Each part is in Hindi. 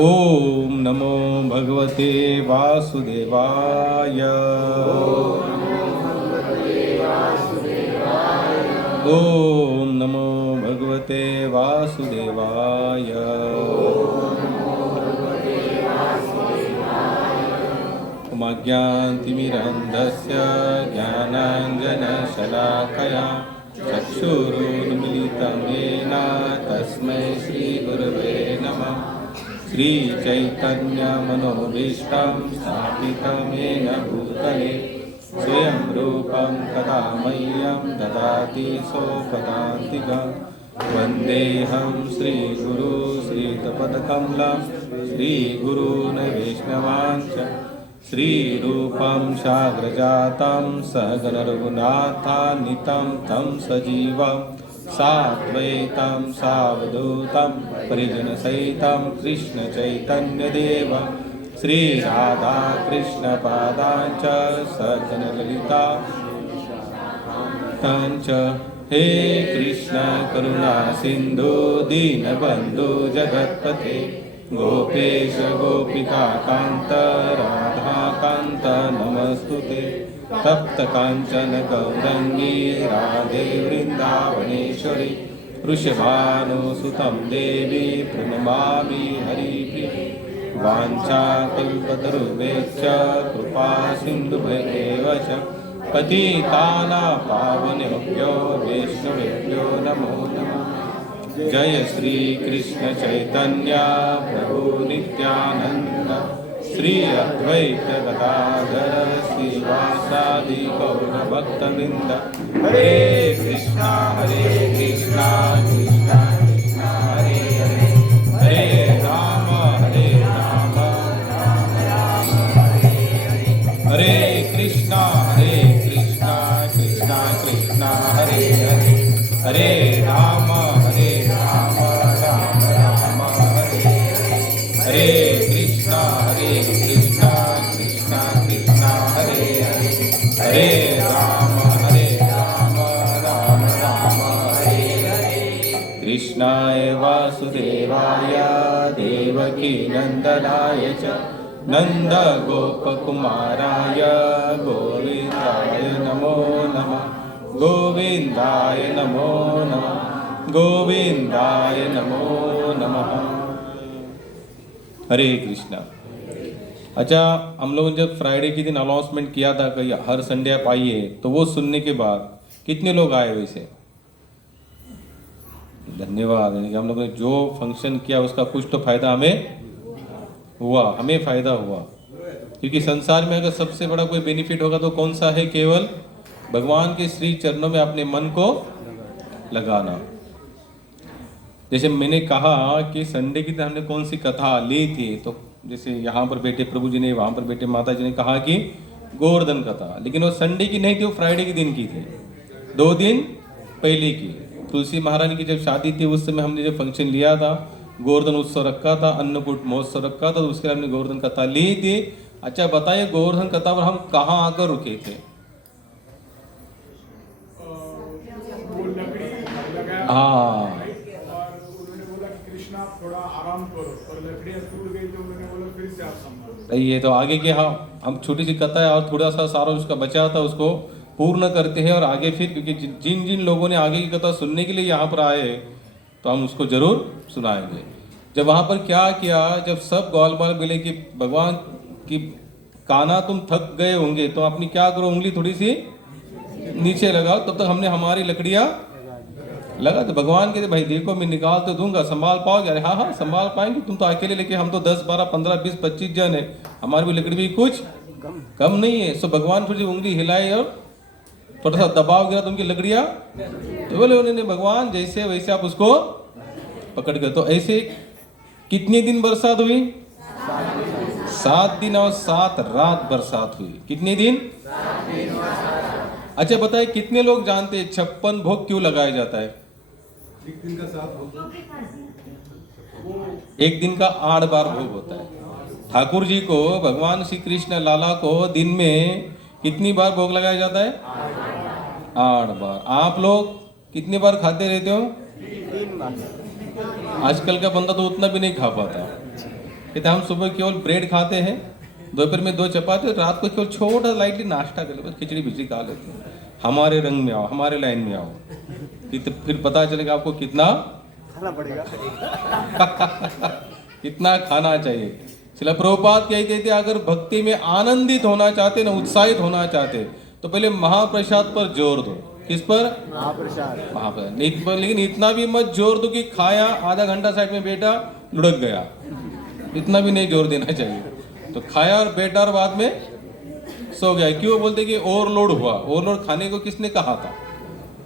ओम नमो भगवते वासुदेवाय। ओम नमो भगवते वासुदेवाय। उमाज्ञानतिमिरन्धस्य ज्ञानाञ्जनशलाकया चक्षुरुन्मीलितं येन तस्मै श्रीगुरवे नमः। श्रीचैतन्यमनोभीष्टं स्थापितं येन भूतले स्वयं रूपं कदा मह्यं ददाति सोपदान्तिकं। वन्देऽहं श्रीगुरु श्रीयुतपदकमलं श्रीगुरून् वैष्णवांश्च श्रीरूपं साग्रजातं सहगणरघुनाथान्वितं तं सजीवं साद्वैतं सावधूतं परिजनसहितं कृष्णचैतन्यदेवं श्रीराधाकृष्णपादाञ्च सगणललिता च। हे कृष्ण करुणा सिन्धु दीनबन्धु जगत्पते गोपेश गोपिका कान्त राधाकान्त नमस्तुते। तप्त काञ्चन गौरङ्गी राधे वृन्दावनेश्वरी वृषभानुसुतं देवी प्रणमामि हरिप्रिये। वाञ्छाकल्पतरुभ्यश्च कृपा सिन्धुभ्येव च पतितानां पावनेभ्यो वैष्णवेभ्यो नमो नमः। जय श्री कृष्ण चैतन्य प्रभु नित्यानंद श्री अद्वैत गदाधर श्रीवासादि गौर भक्तवृंद। हरे कृष्णा कृष्णा कृष्णा हरे हरे हरे राम राम हरे कृष्णा कृष्णा कृष्णा हरे हरे हरे राम राम राम हरे हरे कृष्णा कृष्णा कृष्णा हरे हरे हरे राम राम हरे हरे। कृष्णाय वासुदेवाय देवकी नंदनाय च नंद गोपकुमाराय गोविंदाय नमो नमः। गोविंदाय नमो नमः गोविंदाय नमो नमः। हरे कृष्णा। अच्छा, हम लोगों ने जब फ्राइडे के दिन अनाउंसमेंट किया था कि हर संडे आप आइए, तो वो सुनने के बाद कितने लोग आए वैसे? धन्यवाद। यानी कि हम लोगों ने जो फंक्शन किया उसका कुछ तो फायदा हमें हुआ, हमें फायदा हुआ। क्योंकि संसार में अगर सबसे बड़ा कोई बेनिफिट होगा तो कौन सा है? केवल भगवान के श्री चरणों में अपने मन को लगाना। जैसे मैंने कहा कि संडे की दिन हमने कौन सी कथा ली थी, तो जैसे यहाँ पर बैठे प्रभु जी ने, वहाँ पर बैठे माता जी ने कहा कि गोवर्धन कथा, लेकिन वो संडे की नहीं थी, वो फ्राइडे के दिन की थी, 2 दिन पहले की। तुलसी महारानी की जब शादी थी उस समय हमने जो फंक्शन लिया था, गोवर्धन उत्सव रखा था, अन्नकूट महोत्सव रखा था, तो उसके लिए हमने गोवर्धन कथा ली थी। अच्छा बताइए, गोवर्धन कथा पर हम कहाँ आकर रुके थे? हाँ, उन्होंने बोला कि कृष्णा थोड़ा आराम करो, और लकड़ियां टूट गई तो उन्होंने बोला फिर से आप संभालो। ये तो आगे के, हाँ, हम छोटी सी कथा है और थोड़ा सा सारा उसका बचा था उसको पूर्ण करते हैं और आगे फिर, क्योंकि जिन जिन लोगों ने आगे की कथा सुनने के लिए यहाँ पर आए तो हम उसको जरूर सुनाएंगे। जब वहाँ पर क्या किया, जब सब ग्वाल बाल मिले कि भगवान की काना तुम थक गए होंगे तो अपनी क्या करो, उंगली थोड़ी सी नीचे लगाओ, तब तक हमने हमारी लकड़ियाँ लगा। तो भगवान कहते भाई देखो मैं निकाल तो दूंगा, संभाल पाओगे? अरे हाँ हाँ संभाल पाएंगे, तुम तो अकेले लेके, हम तो 10 12 15 20 25 जन है, हमारी भी लकड़ी भी कुछ कम नहीं है। सो भगवान थोड़ी उंगली हिलाई और थोड़ा सा दबाव गिरा तो उनकी लकड़ियाँ, तो बोले उन्होंने भगवान जैसे वैसे आप उसको पकड़ गए। तो ऐसे कितने दिन बरसात हुई? 7 दिन और 7 रात बरसात हुई। कितने दिन? अच्छा बताए, कितने लोग जानते हैं 56 भोग क्यों लगाया जाता है? एक दिन का 7 होता है, एक दिन का 8 बार भोग होता है। ठाकुर जी को, भगवान श्री कृष्ण लाला को दिन में कितनी बार भोग लगाया जाता है? 8 बार। आप लोग कितनी बार खाते रहते हो? आजकल का बंदा तो उतना भी नहीं खा पाता। कहते हम सुबह केवल ब्रेड खाते हैं, दोपहर में 2 चपाती, रात को केवल छोटा लाइटली नाश्ता कर ले, बस खिचड़ी बिजड़ी खा लेते हैं। हमारे रंग में आओ, हमारे लाइन में आओ, फिर पता चलेगा आपको कितना खाना पड़ेगा। कितना खाना चाहिए। शिला प्रभुपाद कहते थे अगर भक्ति में आनंदित होना चाहते ना, उत्साहित होना चाहते तो पहले महाप्रसाद पर जोर दो। किस पर? महाप्रसाद। महाप्रसाद। लेकिन इतना भी मत जोर दो कि खाया, आधा घंटा साइड में बैठा, लुढ़क गया, इतना भी नहीं जोर देना चाहिए। तो खाया और बैठा और बाद में सो गया। क्यों बोलते कि ओवरलोड हुआ? ओवरलोड खाने को किसने कहा था?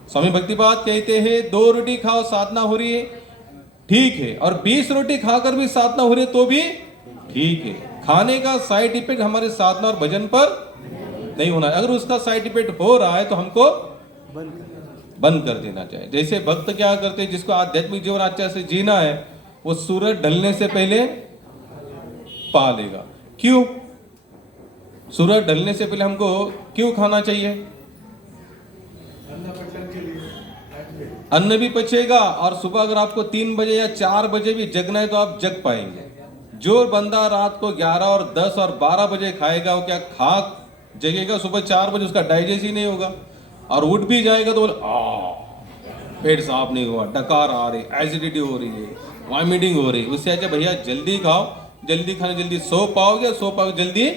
स्वामी भक्तिपाद कहते हैं 2 रोटी खाओ साधना हो रही है, ठीक है, और 20 रोटी खाकर भी साधना हो रही है तो भी ठीक है। खाने का साइड इफेक्ट हमारे साधना और भजन पर नहीं होना। अगर उसका साइड इफेक्ट हो रहा है तो हमको बंद कर देना चाहिए। जैसे भक्त क्या करते हैं, जिसको आध्यात्मिक जीवन अच्छा से जीना है, वो सूरज ढलने से पहले पा लेगा। क्यों? सूरज ढलने से पहले हमको क्यों खाना चाहिए? अन्न भी पचेगा, और सुबह अगर आपको 3 बजे या 4 बजे भी जगना है तो आप जग पाएंगे। जो बंदा रात को 11 और 10 और 12 बजे खाएगा वो क्या खाक जगेगा? सुबह 4 बजे उसका डाइजेस्ट ही नहीं होगा, और उठ भी जाएगा तो पेट साफ नहीं हुआ, डकार आ रही, एसिडिटी हो रही है, वॉमिटिंग हो रही। उससे अच्छा भैया जल्दी खाओ, जल्दी खाने जल्दी सो पाओगे जल्दी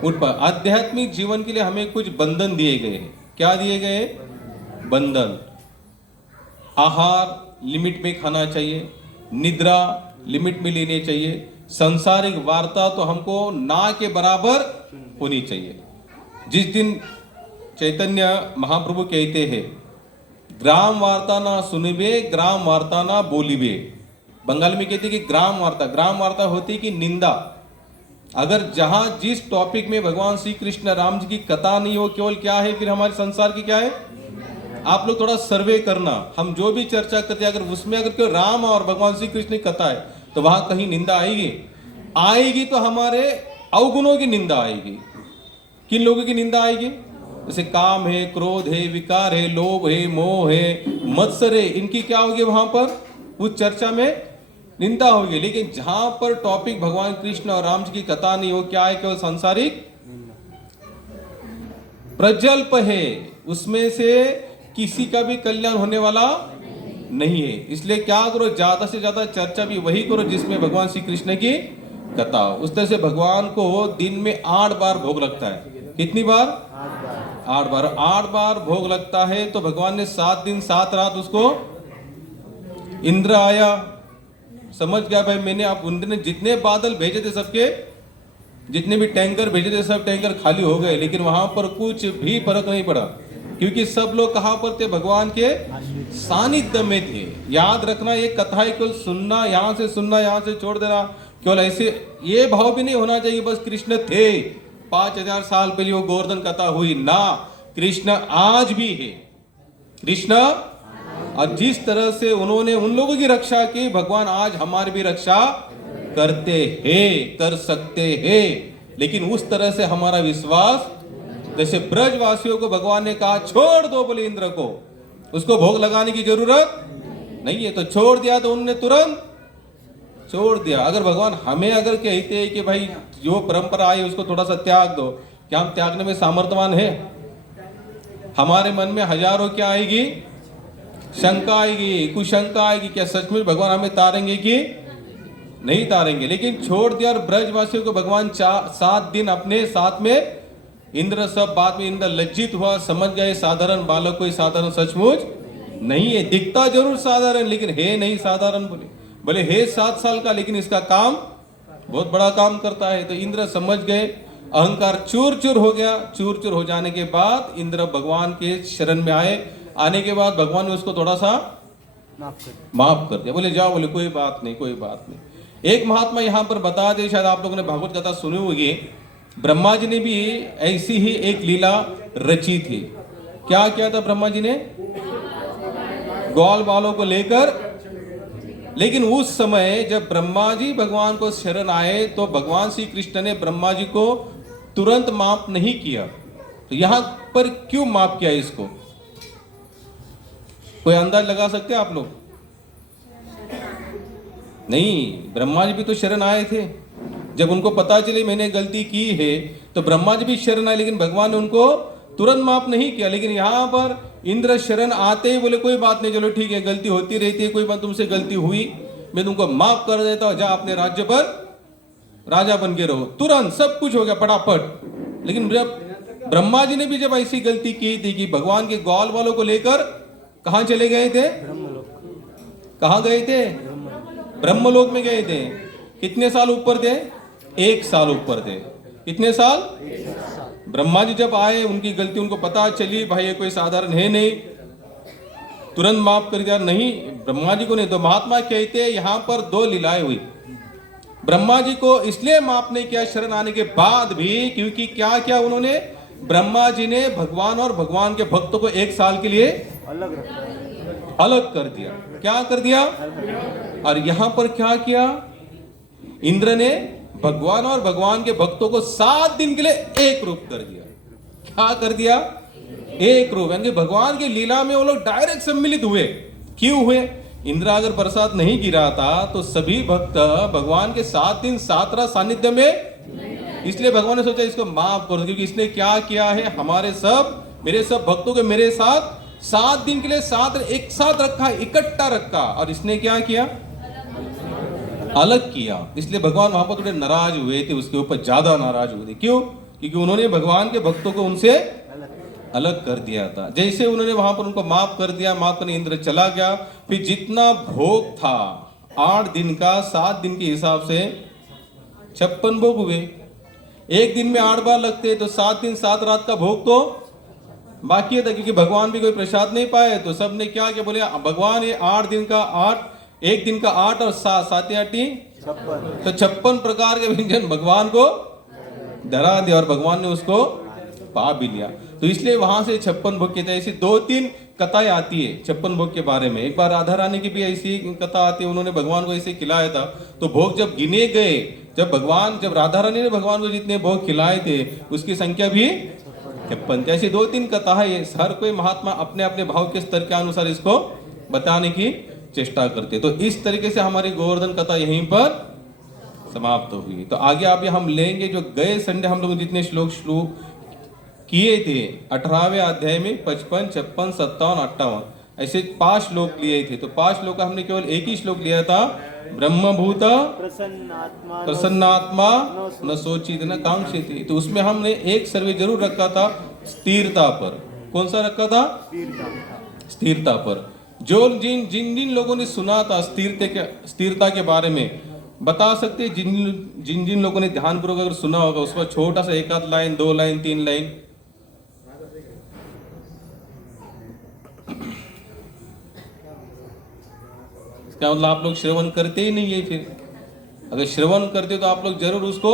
उठ पाओ। आध्यात्मिक जीवन के लिए हमें कुछ बंधन दिए गए हैं। क्या दिए गए? बंधन। आहार लिमिट में खाना चाहिए, निद्रा लिमिट में लेनी चाहिए, सांसारिक वार्ता तो हमको ना के बराबर होनी चाहिए। जिस दिन चैतन्य महाप्रभु कहते हैं ग्राम वार्ता ना सुनिबे, ग्राम वार्ता ना बोलिबे। बंगाल में कहते हैं कि ग्राम वार्ता होती है कि निंदा। अगर जहां जिस टॉपिक में भगवान श्री कृष्ण राम जी की कथा नहीं हो, केवल क्या है, फिर हमारे संसार की क्या है? आप लोग थोड़ा सर्वे करना, हम जो भी चर्चा करते हैं अगर उसमें अगर केवल राम और भगवान श्री कृष्ण की कथा है तो वहां कहीं निंदा आएगी तो हमारे अवगुणों की निंदा आएगी। किन लोगों की निंदा आएगी? जैसे काम है, क्रोध है, विकार है, लोभ है, मोह है, मत्सर है, इनकी क्या होगी? वहां पर उस चर्चा में निंदा होगी। लेकिन जहां पर टॉपिक भगवान कृष्ण और राम जी की कथा नहीं हो, क्या है? केवल सांसारिक प्रजल्प है, उसमें से किसी का भी कल्याण होने वाला नहीं है। इसलिए क्या करो, ज्यादा से ज्यादा चर्चा भी वही करो जिसमें भगवान श्री कृष्ण की कथा हो। उस तरह से भगवान को दिन में 8 बार भोग लगता है। कितनी बार? 8 बार भोग लगता है। तो भगवान ने 7 दिन 7 रात उसको, इंद्र आया, समझ गया भाई मैंने, आप उन्होंने जितने बादल भेजे थे सबके, जितने भी टैंकर भेजे थे सब टैंकर खाली हो गए, लेकिन वहां पर कुछ भी फर्क नहीं पड़ा, क्योंकि सब लोग कहां पर थे? भगवान के सानिध्य में थे। याद रखना, ये कथा है केवल सुनना, यहां से सुनना, यहां से छोड़ देना, केवल ऐसे ये भाव भी नहीं होना चाहिए बस कृष्ण थे 5000 साल पहले वो गोवर्धन कथा हुई ना। कृष्ण आज भी है, कृष्ण, और जिस तरह से उन्होंने उन लोगों की रक्षा की, भगवान आज हमारी भी रक्षा करते हैं, कर सकते हैं। लेकिन उस तरह से हमारा विश्वास, जैसे ब्रजवासियों को भगवान ने कहा छोड़ दो, बोले इंद्र को, उसको भोग लगाने की जरूरत नहीं है, तो छोड़ दिया, तो उन्होंने तुरंत छोड़ दिया। अगर भगवान हमें अगर कहते हैं कि भाई जो परंपरा आई उसको थोड़ा सा त्याग दो, क्या हम त्यागने में सामर्थ्यवान है? हमारे मन में हजारों क्या आएगी? शंका आएगी, कुशंका आएगी, क्या सचमुच भगवान हमें तारेंगे कि नहीं तारेंगे? लेकिन छोड़ दिया। और ब्रजवासियों को भगवान 7 दिन अपने साथ में, इंद्र सब बाद में इंद्र लज्जित हुआ, समझ गए साधारण बालक कोई साधारण सचमुच नहीं है, दिखता जरूर साधारण लेकिन है नहीं साधारण। बोले है 7 साल का लेकिन इसका काम बहुत बड़ा काम करता है। तो इंद्र समझ गए, अहंकार चूर चूर हो गया। चूर चूर हो जाने के बाद इंद्र भगवान के शरण में आए। आने के बाद भगवान ने उसको थोड़ा सा माफ कर दिया। बोले जाओ, बोले कोई बात नहीं, कोई बात नहीं। एक महात्मा यहाँ पर बता दे, शायद आप लोगों ने भागवत कथा सुनी होगी, ब्रह्मा जी ने भी ऐसी ही एक लीला रची थी। क्या किया था ब्रह्मा जी ने? ग्वाल बालों को लेकर, लेकिन उस समय जब ब्रह्मा जी भगवान को शरण आए तो भगवान श्री कृष्ण ने ब्रह्मा जी को तुरंत माफ नहीं किया। तो यहां पर क्यों माफ किया इसको? कोई अंदाज लगा सकते हैं आप लोग? नहीं, ब्रह्मा जी भी तो शरण आए थे। जब उनको पता चले मैंने गलती की है तो ब्रह्मा जी भी शरण आए, लेकिन भगवान ने उनको तुरंत माफ नहीं किया। लेकिन यहाँ पर इंद्र शरण आते ही बोले कोई बात नहीं, चलो ठीक है, गलती होती रहती है, कोई बात, तुमसे गलती हुई, मैं तुमको माफ कर देता हूँ, जा अपने राज्य पर राजा बन के रहो। तुरंत सब कुछ हो गया फटाफट। लेकिन जब ब्रह्मा जी ने भी जब ऐसी गलती की थी कि भगवान के ग्वाल वालों को लेकर कहाँ चले गए थे, कहाँ गए थे, ब्रह्मलोक में गए थे। कितने साल ऊपर थे, 1 साल ऊपर थे। कितने साल, ब्रह्मा जी जब आए, उनकी गलती उनको पता चली, भाई ये कोई साधारण है नहीं, तुरंत माफ कर दिया। नहीं, ब्रह्मा जी को नहीं, तो महात्मा कहते हैं यहाँ पर 2 लीलाएं हुई। ब्रह्मा जी को इसलिए माफ नहीं किया शरण आने के बाद भी, क्योंकि क्या क्या उन्होंने, ब्रह्मा जी ने भगवान और भगवान के भक्तों को 1 साल के लिए अलग कर दिया। क्या कर दिया, और यहां पर क्या किया, इंद्र ने भगवान और भगवान के भक्तों को 7 दिन के लिए एक रूप कर दिया। क्या कर दिया, एक रूप, यानी भगवान की लीला में वो लोग डायरेक्ट सम्मिलित हुए। क्यों हुए, इंद्र अगर प्रसाद नहीं गिरा था तो सभी भक्त भगवान के 7 दिन 7 रात सानिध्य में, इसलिए भगवान ने सोचा इसको माफ कर दो, क्योंकि इसने क्या किया है, हमारे सब, मेरे सब भक्तों के मेरे साथ 7 दिन के लिए 7 एक साथ रखा, इकट्ठा रखा, और इसने क्या किया, अलग किया। इसलिए भगवान वहां पर थोड़े नाराज हुए थे, उसके ऊपर ज्यादा नाराज हुए थे। क्यों, क्योंकि उन्होंने भगवान के भक्तों को उनसे अलग कर दिया था। जैसे उन्होंने वहां पर उनको माफ कर दिया, माफ करने इंद्र चला गया। फिर जितना भोग था 8 दिन का, 7 दिन के हिसाब से 56 भोग हुए। एक दिन में 8 बार लगते तो 7 दिन 7 रात का भोग तो बाकी था, क्योंकि भगवान भी कोई प्रसाद नहीं पाए। तो सब ने क्या किया, बोले भगवान ये 8 दिन का 8, एक दिन का 8 और 7, 7 8 तो 56 प्रकार के व्यंजन भगवान को धरा दिया, और भगवान ने उसको पा भी लिया। तो इसलिए वहां से 56 भोग के थे। ऐसी 2-3 कथाएं आती है 56 भोग के बारे में। एक बार राधा रानी की भी ऐसी कथा आती है, उन्होंने भगवान को ऐसे खिलाया था, तो भोग जब गिने गए, जब राधा रानी ने भगवान को जितने भोग खिलाए थे उसकी संख्या भी 56। ऐसी 2-3 कथा है। हर कोई महात्मा अपने अपने भाव के स्तर के अनुसार इसको बताने की चेष्टा करते। तो इस तरीके से हमारी गोवर्धन कथा यहीं पर समाप्त हुई। तो आगे अभी हम लेंगे, जो गए संडे हम लोग जितने श्लोक शुरू किए थे 18वें अध्याय में 55, 56, 57, 58 ऐसे 5 श्लोक लिए थे। तो 5 श्लोक का हमने केवल एक ही श्लोक लिया था, ब्रह्मभूत प्रसन्नात्मा न सोचित न कांक्षित। तो उसमें हमने एक सर्वे जरूर रखा था, स्थिरता पर। कौन सा रखा था, स्थिरता पर। जो जिन लोगों ने सुना था स्थिरता के बारे में, बता सकते जिन लोगों ने ध्यानपूर्वक अगर सुना होगा, उस पर छोटा सा 1 आध लाइन, 2 लाइन, 3 लाइन। क्या मतलब आप लोग श्रवण करते ही नहीं है। फिर अगर श्रवण करते तो आप लोग जरूर उसको,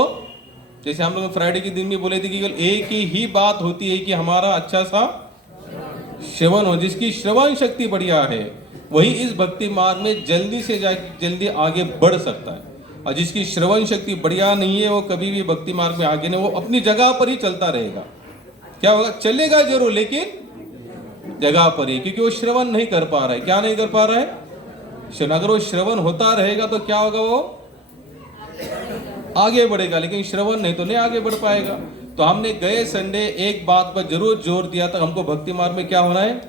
जैसे हम लोग फ्राइडे के दिन में बोले थे कि केवल एक ही बात होती है कि हमारा अच्छा सा श्रवण हो। जिसकी श्रवण शक्ति बढ़िया है वही इस भक्ति मार्ग में जल्दी से जल्दी आगे बढ़ सकता है, और जिसकी श्रवण शक्ति बढ़िया नहीं है वो कभी भी भक्ति मार्ग में आगे नहीं, वो अपनी जगह पर ही चलता रहेगा। क्या होगा, चलेगा जरूर लेकिन जगह पर ही, क्योंकि वो श्रवण नहीं कर पा रहा है। क्या नहीं कर पा रहा है, अगर वो श्रवण होता रहेगा तो क्या होगा, वो आगे बढ़ेगा, लेकिन श्रवण नहीं तो नहीं आगे बढ़ पाएगा। तो हमने गए संडे एक बात पर जरूर जोर दिया था, हमको भक्ति मार्ग में क्या होना है,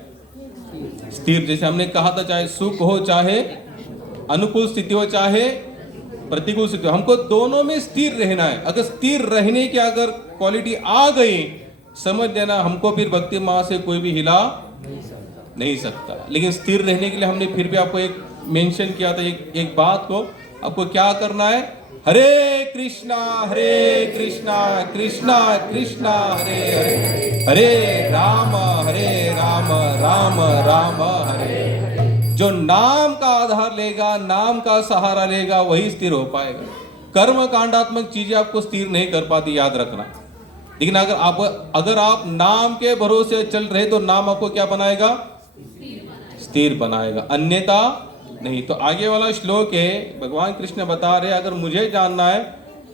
स्थिर। जैसे हमने कहा था, चाहे सुख हो, चाहे अनुकूल स्थिति हो, चाहे प्रतिकूल स्थिति हो, हमको दोनों में स्थिर रहना है। अगर स्थिर रहने की अगर क्वालिटी आ गई, समझ लेना हमको फिर भक्ति मार्ग से कोई भी हिला नहीं सकता। लेकिन स्थिर रहने के लिए हमने फिर भी आपको एक मेंशन किया था, एक बात को, आपको क्या करना है, हरे कृष्णा कृष्णा कृष्णा हरे हरे, हरे राम राम राम हरे। जो नाम का आधार लेगा, नाम का सहारा लेगा, वही स्थिर हो पाएगा। कर्म कांडात्मक चीजें आपको स्थिर नहीं कर पाती, याद रखना। लेकिन अगर आप नाम के भरोसे चल रहे तो नाम आपको क्या बनाएगा, स्थिर बनाएगा, अन्यथा नहीं। तो आगे वाला श्लोक है, भगवान कृष्ण बता रहे अगर मुझे जानना है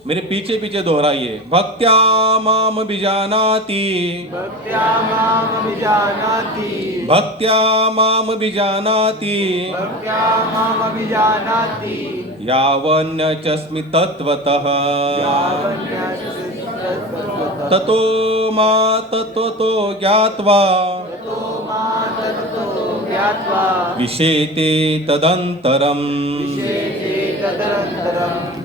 मेरे पीछे पीछे दोहराइए। भक्त्या माम विजानाति, भक्त्या माम विजानाति, भक्त्या माम विजानाति, भक्त्या माम विजानाति, यावन्न चस्मि तत्वतः, ततो मा तत्वतो ज्ञात्वा, ज्ञात्वा विषेते तदंतरम। तदनन्तरम्।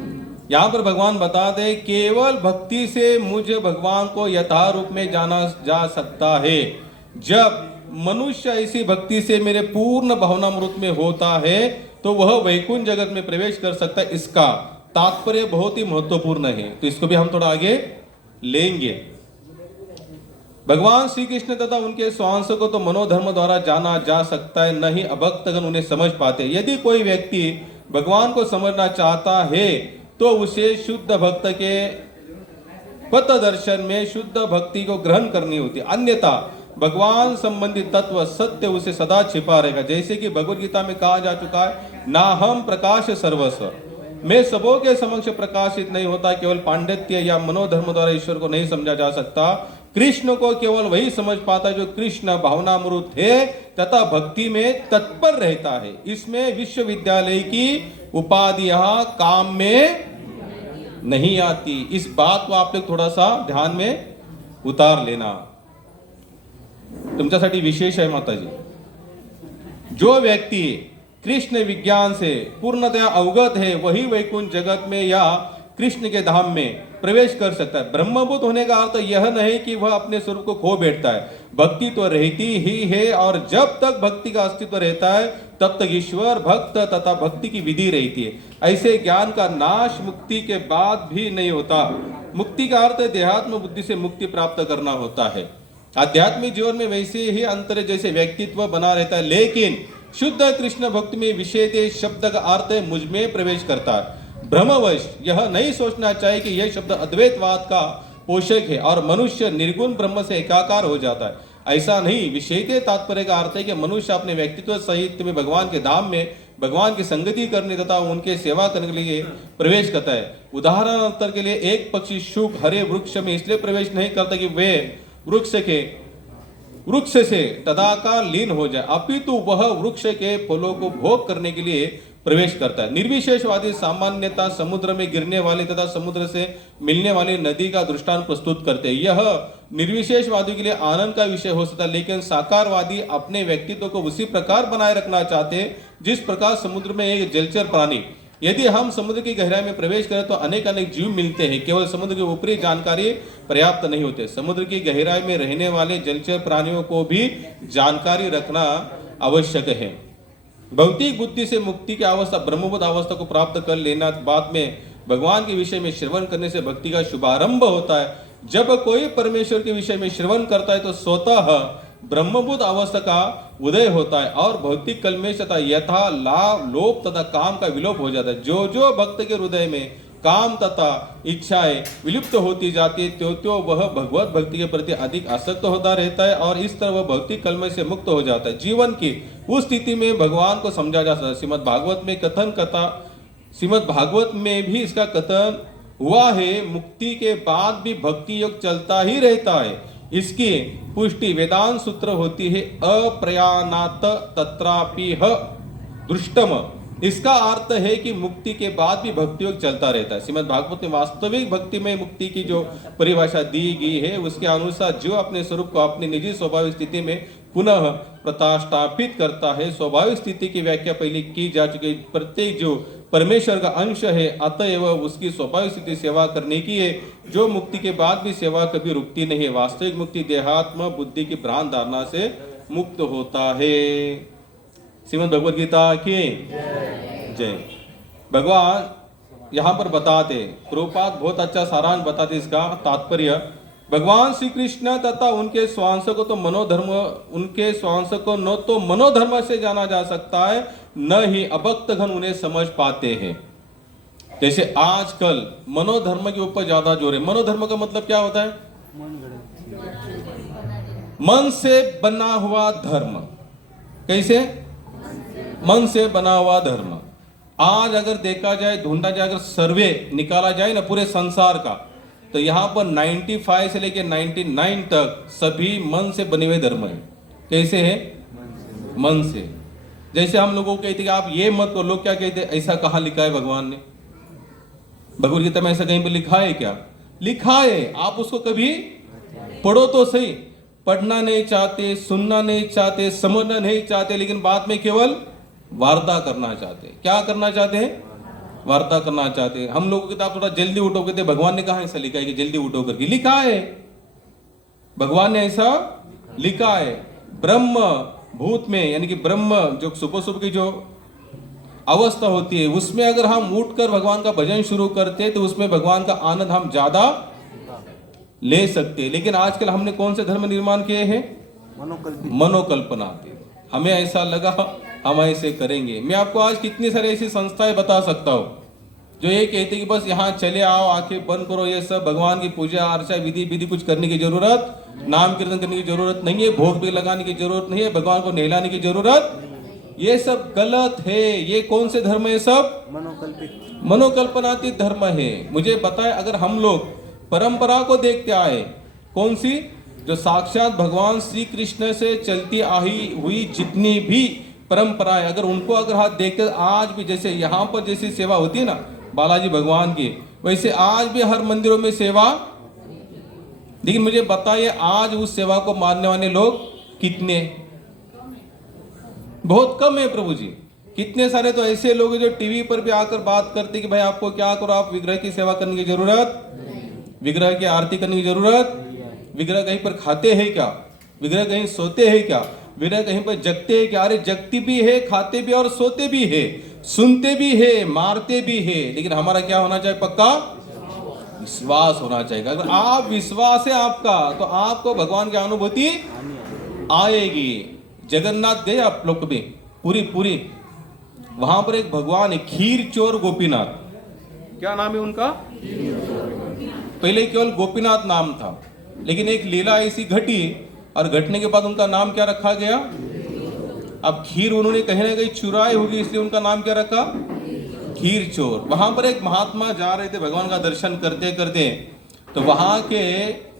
यहाँ पर भगवान बता दे केवल भक्ति से मुझे भगवान को यथा रूप में जाना जा सकता है। जब मनुष्य ऐसी भक्ति से मेरे पूर्ण भावनामृत में होता है तो वह वैकुंठ जगत में प्रवेश कर सकता है। इसका तात्पर्य बहुत ही महत्वपूर्ण है, तो इसको भी हम थोड़ा आगे लेंगे। भगवान श्री कृष्ण तथा उनके स्वांश को तो मनोधर्म द्वारा जाना जा सकता है, न ही अभक्तगण उन्हें समझ पाते। यदि कोई व्यक्ति भगवान को समझना चाहता है तो उसे शुद्ध भक्त के पथ दर्शन में शुद्ध भक्ति को ग्रहण करनी होती है, अन्यथा भगवान संबंधी तत्व सत्य उसे सदा छिपा रहेगा। जैसे कि भगवद गीता में कहा जा चुका है, ना हम प्रकाश सर्वस्व, मैं सबों के समक्ष प्रकाशित नहीं होता। केवल पांडित्य या मनोधर्म द्वारा ईश्वर को नहीं समझा जा सकता। कृष्ण को केवल वही समझ पाता जो कृष्ण भावनामृत है तथा भक्ति में तत्पर रहता है। इसमें विश्वविद्यालय की उपाधियां काम में नहीं आती। इस बात को आप लोग थोड़ा सा ध्यान में उतार लेना, तुमच्यासाठी विशेष है माताजी। जो व्यक्ति कृष्ण विज्ञान से पूर्णतया अवगत है वही वैकुंठ जगत में या कृष्ण के धाम में प्रवेश कर सकता है। ब्रह्मभूत होने का अर्थ यह नहीं कि वह अपने स्वरूप को खो बैठता है। भक्ति तो रहती ही है, और जब तक भक्ति का अस्तित्व रहता है तब तक ईश्वर भक्त तथा भक्ति की विधि रहती है। ऐसे ज्ञान का नाश मुक्ति के बाद भी नहीं होता। मुक्ति का अर्थ देहात्म बुद्धि से मुक्ति प्राप्त करना होता है। आध्यात्मिक जीवन में वैसे ही अंतर जैसे व्यक्तित्व बना रहता है, लेकिन शुद्ध कृष्ण भक्ति में विषेदे शब्द का अर्थ मुझ में प्रवेश करता है। भ्रमवश यह नहीं सोचना चाहिए कि यह शब्द अद्वैतवाद का पोषक है और मनुष्य निर्गुण ब्रह्म से एकाकार हो जाता है। ऐसा नहीं। विषेदे तात्पर्य का अर्थ है कि मनुष्य अपने व्यक्तित्व सहित में भगवान के धाम में भगवान की संगति करने तथा उनके सेवा करने के लिए प्रवेश करता है। उदाहरण के लिए एक पक्षी शुक हरे वृक्ष में इसलिए प्रवेश नहीं करता कि वे वृक्ष से तदाकार लीन हो जाए, अपितु वह वृक्ष के फलों को भोग करने के लिए प्रवेश करता है। निर्विशेषवादी सामान्यता समुद्र में गिरने वाले तथा समुद्र से मिलने वाली नदी का दृष्टांत प्रस्तुत करते हैं। यह निर्विशेषवादी के लिए आनंद का विषय हो सकता है, लेकिन साकारवादी अपने व्यक्तित्व को उसी प्रकार बनाए रखना चाहते हैं जिस प्रकार समुद्र में एक जलचर प्राणी। यदि हम समुद्र की गहराई में प्रवेश करें तो अनेक जीव मिलते हैं, केवल समुद्र की ऊपरी जानकारी पर्याप्त नहीं होते। समुद्र की गहराई में रहने वाले जलचर प्राणियों को भी जानकारी रखना आवश्यक है। भौतिक बुद्धि से मुक्ति की अवस्था ब्रह्मबोध अवस्था को प्राप्त कर लेना, बाद में भगवान के विषय में श्रवण करने से भक्ति का शुभारंभ होता है। जब कोई परमेश्वर के विषय में श्रवण करता है तो स्वतः ब्रह्मबोध अवस्था का उदय होता है और भौतिक कल्मेश तथा यथा लाभ लोभ तथा काम का विलोप हो जाता है। जो जो भक्त के हृदय में काम तथा इच्छाएं विलुप्त होती जाती है त्यों त्यों वह भगवत भक्ति के प्रति अधिक आसक्त होता रहता है और इस तरह वह भौतिक कल्मश से मुक्त हो जाता है। जीवन की उस स्थिति में भगवान को समझा जा सकता है। श्रीमद् भागवत में भी इसका कथन हुआ है। मुक्ति के बाद भी भक्ति योग चलता ही रहता है। इसकी पुष्टि वेदांत सूत्र होती है, अप्रयाणात तत्रापि ह दृष्टम। इसका अर्थ है कि मुक्ति के बाद भी भक्ति योग चलता रहता है। श्रीमद् भागवत में वास्तविक भक्ति में मुक्ति की जो परिभाषा दी गई है उसके अनुसार जो अपने स्वरूप को अपनी निजी स्वाभाविक स्थिति में पुनः प्रतिष्ठापित करता है। स्वाभाविक स्थिति की व्याख्या पहले की जा चुकी है। प्रत्येक जो परमेश्वर का अंश है अतएव उसकी स्वाभाविक स्थिति सेवा करने की है। जो मुक्ति के बाद भी सेवा कभी रुकती नहीं है। वास्तविक मुक्ति देहात्म बुद्धि की भ्रांत धारणा से मुक्त होता है। श्रीमद् भगवद गीता की जय। भगवान यहाँ पर बताते, प्रभुपाद बहुत अच्छा सारांश बताते इसका तात्पर्य। भगवान श्री कृष्ण तथा उनके स्वांश को तो मनोधर्म उनके स्वांश को न तो मनोधर्म से जाना जा सकता है न ही अभक्तगण उन्हें समझ पाते हैं। जैसे आजकल मनोधर्म के ऊपर ज्यादा जोर है। मनोधर्म का मतलब क्या होता है? मन से बना हुआ धर्म। कैसे? मन से बना हुआ धर्म। आज अगर देखा जाए, ढूंढा जाए, अगर सर्वे निकाला जाए ना पूरे संसार का, तो यहाँ पर 95 से लेके 99 तक सभी मन से बने हुए धर्म है। कैसे है? मन से। जैसे हम लोगों को कहते कि आप ये मत करो, लोग क्या कहते हैं, ऐसा कहाँ लिखा है भगवान ने? भगवद गीता में ऐसा कहीं पे लिखा है क्या? लिखा है, आप उसको कभी पढ़ो तो सही। पढ़ना नहीं चाहते, सुनना नहीं चाहते, समझना नहीं चाहते, लेकिन बाद में केवल वार्ता करना चाहते। क्या करना चाहते हैं? वार्ता करना चाहते हैं। हम लोगों की किताब थोड़ा जल्दी उठो, कहते भगवान ने कहा ऐसा लिखा है कि जल्दी उठो करके? लिखा है, भगवान ने ऐसा लिखा है। ब्रह्म भूत में, यानी कि ब्रह्म जो सुबह सुबह की जो अवस्था होती है, उसमें अगर हम उठकर भगवान का भजन शुरू करते तो उसमें भगवान का आनंद हम ज्यादा ले सकते हैं। लेकिन आजकल हमने कौन से धर्म निर्माण किए हैं? मनोकल्पना के। हमें ऐसा लगा हम ऐसे करेंगे। मैं आपको आज कितनी सारी ऐसी संस्थाएं बता सकता हूँ जो ये कहते कि बस यहाँ चले आओ, आंखें बंद करो, ये सब भगवान की पूजा अर्चा विधि कुछ करने की जरूरत, नाम कीर्तन करने की जरूरत नहीं है, भोग भी लगाने की जरूरत नहीं है, भगवान को नहलाने की जरूरत। ये सब गलत है। ये कौन से धर्म है? सब मनोकल्पनातीत धर्म है। मुझे बताए, अगर हम लोग परंपरा को देखते आए, कौन सी? जो साक्षात भगवान श्री कृष्ण से चलती आई हुई जितनी भी परंपराएं, अगर उनको अगर हाथ देखते, आज भी जैसे यहाँ पर जैसी सेवा होती है ना बालाजी भगवान की, वैसे आज भी हर मंदिरों में सेवा। लेकिन मुझे बताइए, आज उस सेवा को मानने वाले लोग कितने? बहुत कम है प्रभु जी। कितने सारे तो ऐसे लोग हैं जो टीवी पर भी आकर बात करते कि भाई आपको क्या करो, आप विग्रह की सेवा करने की जरूरत, विग्रह की आरती करने की जरूरत, विग्रह कहीं पर खाते हैं क्या, विग्रह कहीं सोते हैं क्या, विग्रह कहीं पर जगते हैं क्या? अरे जगती भी है, खाते भी और सोते भी है, सुनते भी है, मारते भी है, लेकिन हमारा क्या होना चाहिए? पक्का विश्वास होना चाहिए। अगर आप विश्वास है आपका, तो आपको भगवान की अनुभूति आएगी। जगन्नाथ गए आप लोग भी, पूरी वहां पर एक भगवान है, खीर चोर गोपीनाथ। क्या नाम है उनका? पहले केवल गोपीनाथ नाम था, लेकिन एक लीला ऐसी घटी और घटने के बाद उनका नाम क्या रखा गया? अब खीर उन्होंने कहीं ना कहीं चुराई होगी, इसलिए उनका नाम क्या रखा? खीर चोर। वहां पर एक महात्मा जा रहे थे भगवान का दर्शन करते करते, तो वहां के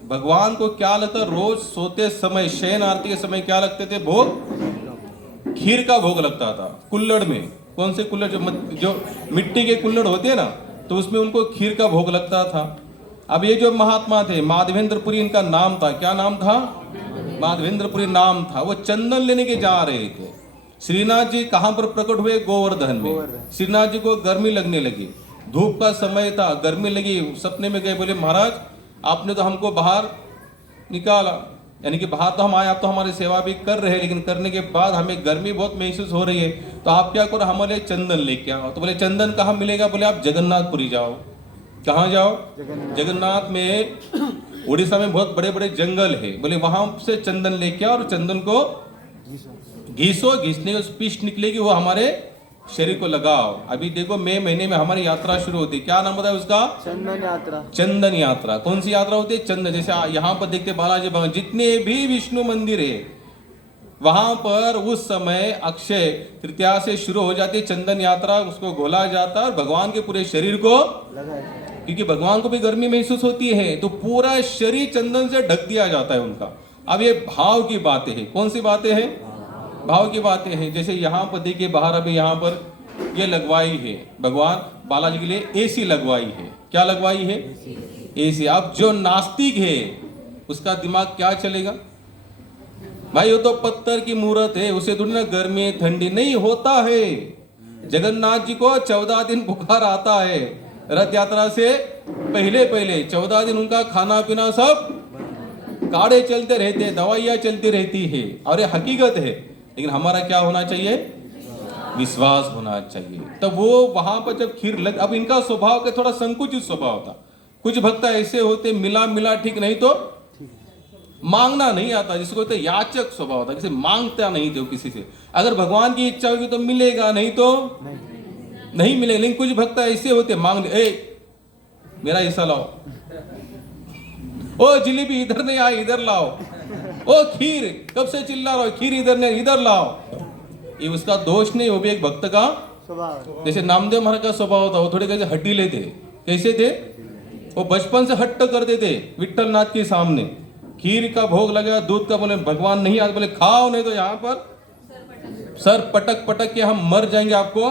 भगवान को क्या लगता? रोज सोते समय, शयन आरती के समय क्या लगते थे? भोग, खीर का भोग लगता था। कुल्हड़ में, कौन से कुल्हड़? जो मिट्टी के कुल्हड़ होते हैं ना, तो उसमें उनको खीर का भोग लगता था। अब ये जो महात्मा थे, माधवेंद्रपुरी इनका नाम था। क्या नाम था? माधवेंद्रपुरी नाम था। वो चंदन लेने के जा रहे थे। श्रीनाथ जी कहाँ पर प्रकट हुए? गोवर्धन में। श्रीनाथ जी को गर्मी लगने लगी, धूप का समय था, गर्मी लगी, सपने में गए, बोले महाराज आपने तो हमको बाहर निकाला, यानी कि बाहर तो हम आए, आप तो हमारी सेवा भी कर रहे हैं, लेकिन करने के बाद हमें गर्मी बहुत महसूस हो रही है, तो आप क्या करो, हमारे चंदन लेके आओ। तो बोले चंदन कहाँ मिलेगा? बोले आप जगन्नाथपुरी जाओ। कहाँ जाओ? जगन्नाथ में, उड़ीसा में बहुत बड़े बड़े जंगल है। बोले वहां से चंदन लेके आओ और चंदन को घिसो, घिसने की पीस निकलेगी, वो हमारे शरीर को लगाओ। अभी देखो मई महीने में हमारी यात्रा शुरू होती है। क्या नाम बताया उसका? चंदन यात्रा। चंदन यात्रा। कौन सी यात्रा होती है? चंदन। जैसे यहाँ पर देखते बालाजी भगवान, जितने भी विष्णु मंदिर है वहां पर उस समय अक्षय तृतीया से शुरू हो जाती है चंदन यात्रा। उसको घोला जाता है और भगवान के पूरे शरीर को, क्योंकि भगवान को भी गर्मी महसूस होती है, तो पूरा शरीर चंदन से ढक दिया जाता है उनका। अब ये भाव की बातें हैं। कौन सी बातें हैं? भाव की बातें हैं। जैसे यहाँ पर देखिए बाहर अभी यहाँ पर ये लगवाई है, भगवान बालाजी के लिए एसी लगवाई है। क्या लगवाई है? एसी। अब जो नास्तिक है उसका दिमाग क्या चलेगा? भाई वो तो पत्थर की मूर्त है, उसे थोड़ी ना गर्मी ठंडी नहीं होता है। जगन्नाथ जी को 14 दिन बुखार आता है, रथ यात्रा से पहले 14 दिन उनका खाना पीना सब काढ़े चलते रहते हैं, दवाइयाँ चलती रहती है, और ये हकीकत है। लेकिन हमारा क्या होना चाहिए? विश्वास होना चाहिए। तब वो वहां पर जब खीर लग, अब इनका स्वभाव का थोड़ा संकुचित स्वभाव था। कुछ भक्त ऐसे होते मिला ठीक, नहीं तो मांगना नहीं आता, जिसको कहते याचक स्वभाव था, किसी मांगता नहीं थे किसी से। अगर भगवान की इच्छा होगी तो मिलेगा, नहीं तो नहीं मिलेगा। लेकिन कुछ भक्त ऐसे होते मांग, मेरा हिस्सा लाओ, ओ जलेबी इधर नहीं आई, इधर लाओ, ओ खीर कब से चिल्ला रहा हो, खीर इधर नहीं, इधर लाओ। ये उसका दोष नहीं, वो भी एक भक्त का स्वभाव जैसे नामदेव महाराज का स्वभाव था, वो थोड़े कैसे हड्डीले थे। कैसे थे? वो बचपन से हट्ट करते थे विट्ठलनाथ के सामने। खीर का भोग लगा, दूध का, बोले भगवान नहीं आज, बोले खाओ नहीं तो यहाँ पर सर पटक पटक के हम मर जाएंगे, आपको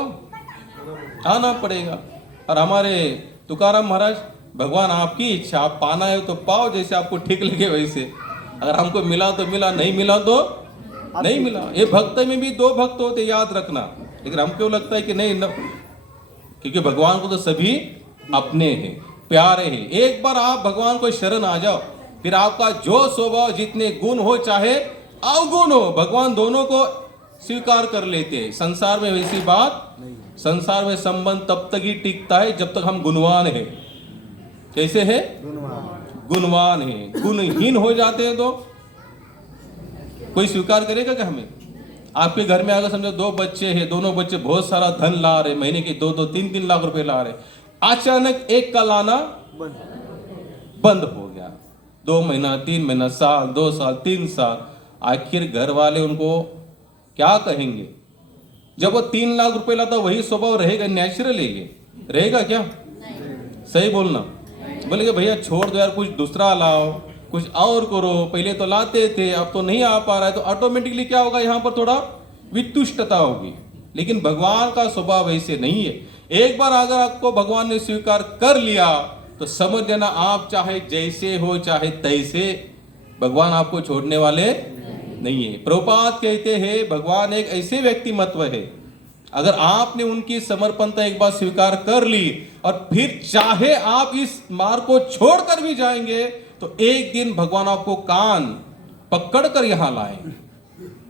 आना पड़ेगा। और हमारे तुकाराम महाराज, भगवान आपकी इच्छा, आप पाना है तो पाओ, जैसे आपको ठीक लगे वैसे। अगर हमको मिला तो मिला, नहीं मिला तो नहीं मिला। ये भक्त में भी दो भक्त होते, याद रखना। लेकिन हमको लगता है कि नहीं न, क्योंकि भगवान को तो सभी अपने हैं, प्यारे हैं। एक बार आप भगवान को शरण आ जाओ, फिर आपका जो स्वभाव, जितने गुण हो चाहे अवगुण हो, भगवान दोनों को स्वीकार कर लेते हैं। संसार में वैसी बात, संसार में संबंध तब तक ही टिकता है जब तक हम गुणवान हैं। कैसे है? गुणवान है। गुणहीन हो जाते हैं तो कोई स्वीकार करेगा क्या हमें? आपके घर में अगर समझो 2 बच्चे हैं, दोनों बच्चे बहुत सारा धन ला रहे, महीने के 2-2, 3-3 लाख रुपए ला रहे, अचानक एक का लाना बंद हो गया। 2 महीना, 3 महीना, साल, 2 साल, 3 साल, आखिर घर वाले उनको क्या कहेंगे? जब वो 3 लाख रुपए लाता, वही स्वभाव रहेगा? नेचुरल है ये, रहेगा क्या? सही बोलना। बोले कि भैया छोड़ दो यार, कुछ दूसरा लाओ, कुछ और करो, पहले तो लाते थे, अब तो नहीं आ पा रहा है, तो ऑटोमेटिकली क्या होगा? यहाँ पर थोड़ा वितुष्टता होगी। लेकिन भगवान का स्वभाव ऐसे नहीं है। एक बार अगर आपको भगवान ने स्वीकार कर लिया तो समझ लेना, आप चाहे जैसे हो चाहे तैसे, भगवान आपको छोड़ने वाले नहीं है। प्रभुपाद कहते हैं भगवान एक ऐसे व्यक्तिमत्व है, अगर आपने उनकी समर्पणता एक बार स्वीकार कर ली और फिर चाहे आप इस मार्ग को छोड़कर भी जाएंगे, तो एक दिन भगवान आपको कान पकड़कर यहां लाए,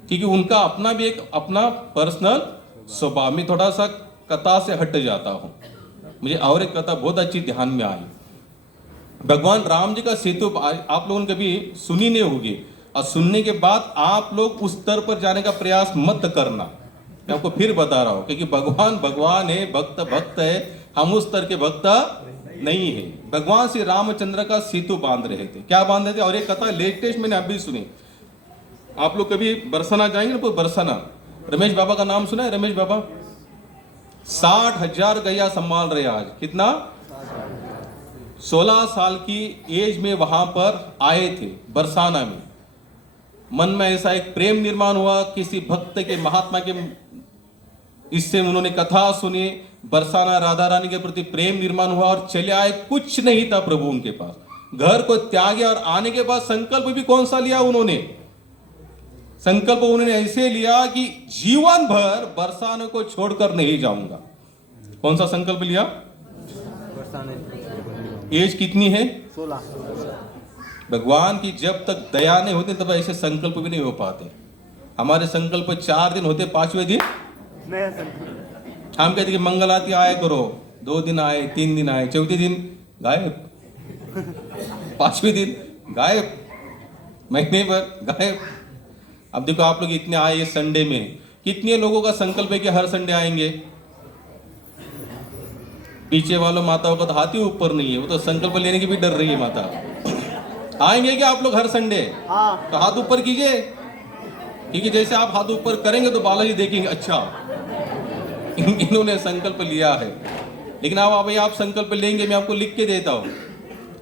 क्योंकि उनका अपना भी एक अपना पर्सनल स्वभाव। में थोड़ा सा कथा से हट जाता हूं, मुझे और एक कथा बहुत अच्छी ध्यान में आई। भगवान राम जी का सेतु आप लोगों ने कभी सुनी नहीं होगी, और सुनने के बाद आप लोग उस स्तर पर जाने का प्रयास मत करना। मैं आपको फिर बता रहा हूं, क्योंकि भगवान भगवान है, भक्त भक्त है, हम उस स्तर के भक्त नहीं है। भगवान श्री रामचंद्र का सेतु बांध रहे थे। क्या बांध रहे थे? और एक कथा लेटेस्ट मैंने अभी सुनी। आप लोग कभी बरसाना जाएंगे ना, बरसाना, रमेश बाबा का नाम सुना है? रमेश बाबा 60,000 गैया संभाल रहे आज। कितना? 16 साल की एज में वहां पर आए थे बरसाना में। मन में ऐसा एक प्रेम निर्माण हुआ किसी भक्त के, महात्मा के, इससे उन्होंने कथा सुनी, बरसाना राधा रानी के प्रति प्रेम निर्माण हुआ और चले आए। कुछ नहीं था प्रभु उनके पास, घर को त्यागे, और आने के बाद संकल्प भी कौन सा लिया उन्होंने? संकल्प उन्होंने ऐसे लिया कि जीवन भर बरसाने को छोड़कर नहीं जाऊंगा। कौन सा संकल्प लिया? एज कितनी है? 16। भगवान की जब तक दया नहीं होती तब ऐसे संकल्प भी नहीं हो पाते। हमारे संकल्प 4 दिन होते, 5वें दिन हम कहते कि मंगल आती आया करो, 2 दिन आए, 3 दिन आए, 4वें दिन गायब, 5वें दिन गायब, महीने भर गायब। अब देखो आप लोग इतने आए संडे में, कितने लोगों का संकल्प है कि हर संडे आएंगे? पीछे वालों माताओं का तो हाथ ही ऊपर नहीं है, वो तो संकल्प लेने की भी डर रही है माता। आएंगे क्या आप लोग हर संडे? तो हाथ ऊपर कीजिए, क्योंकि जैसे आप हाथ ऊपर करेंगे तो बालाजी देखेंगे, अच्छा इन्होंने संकल्प लिया है। लेकिन अब भाई आप संकल्प लेंगे, मैं आपको लिख के देता हूं,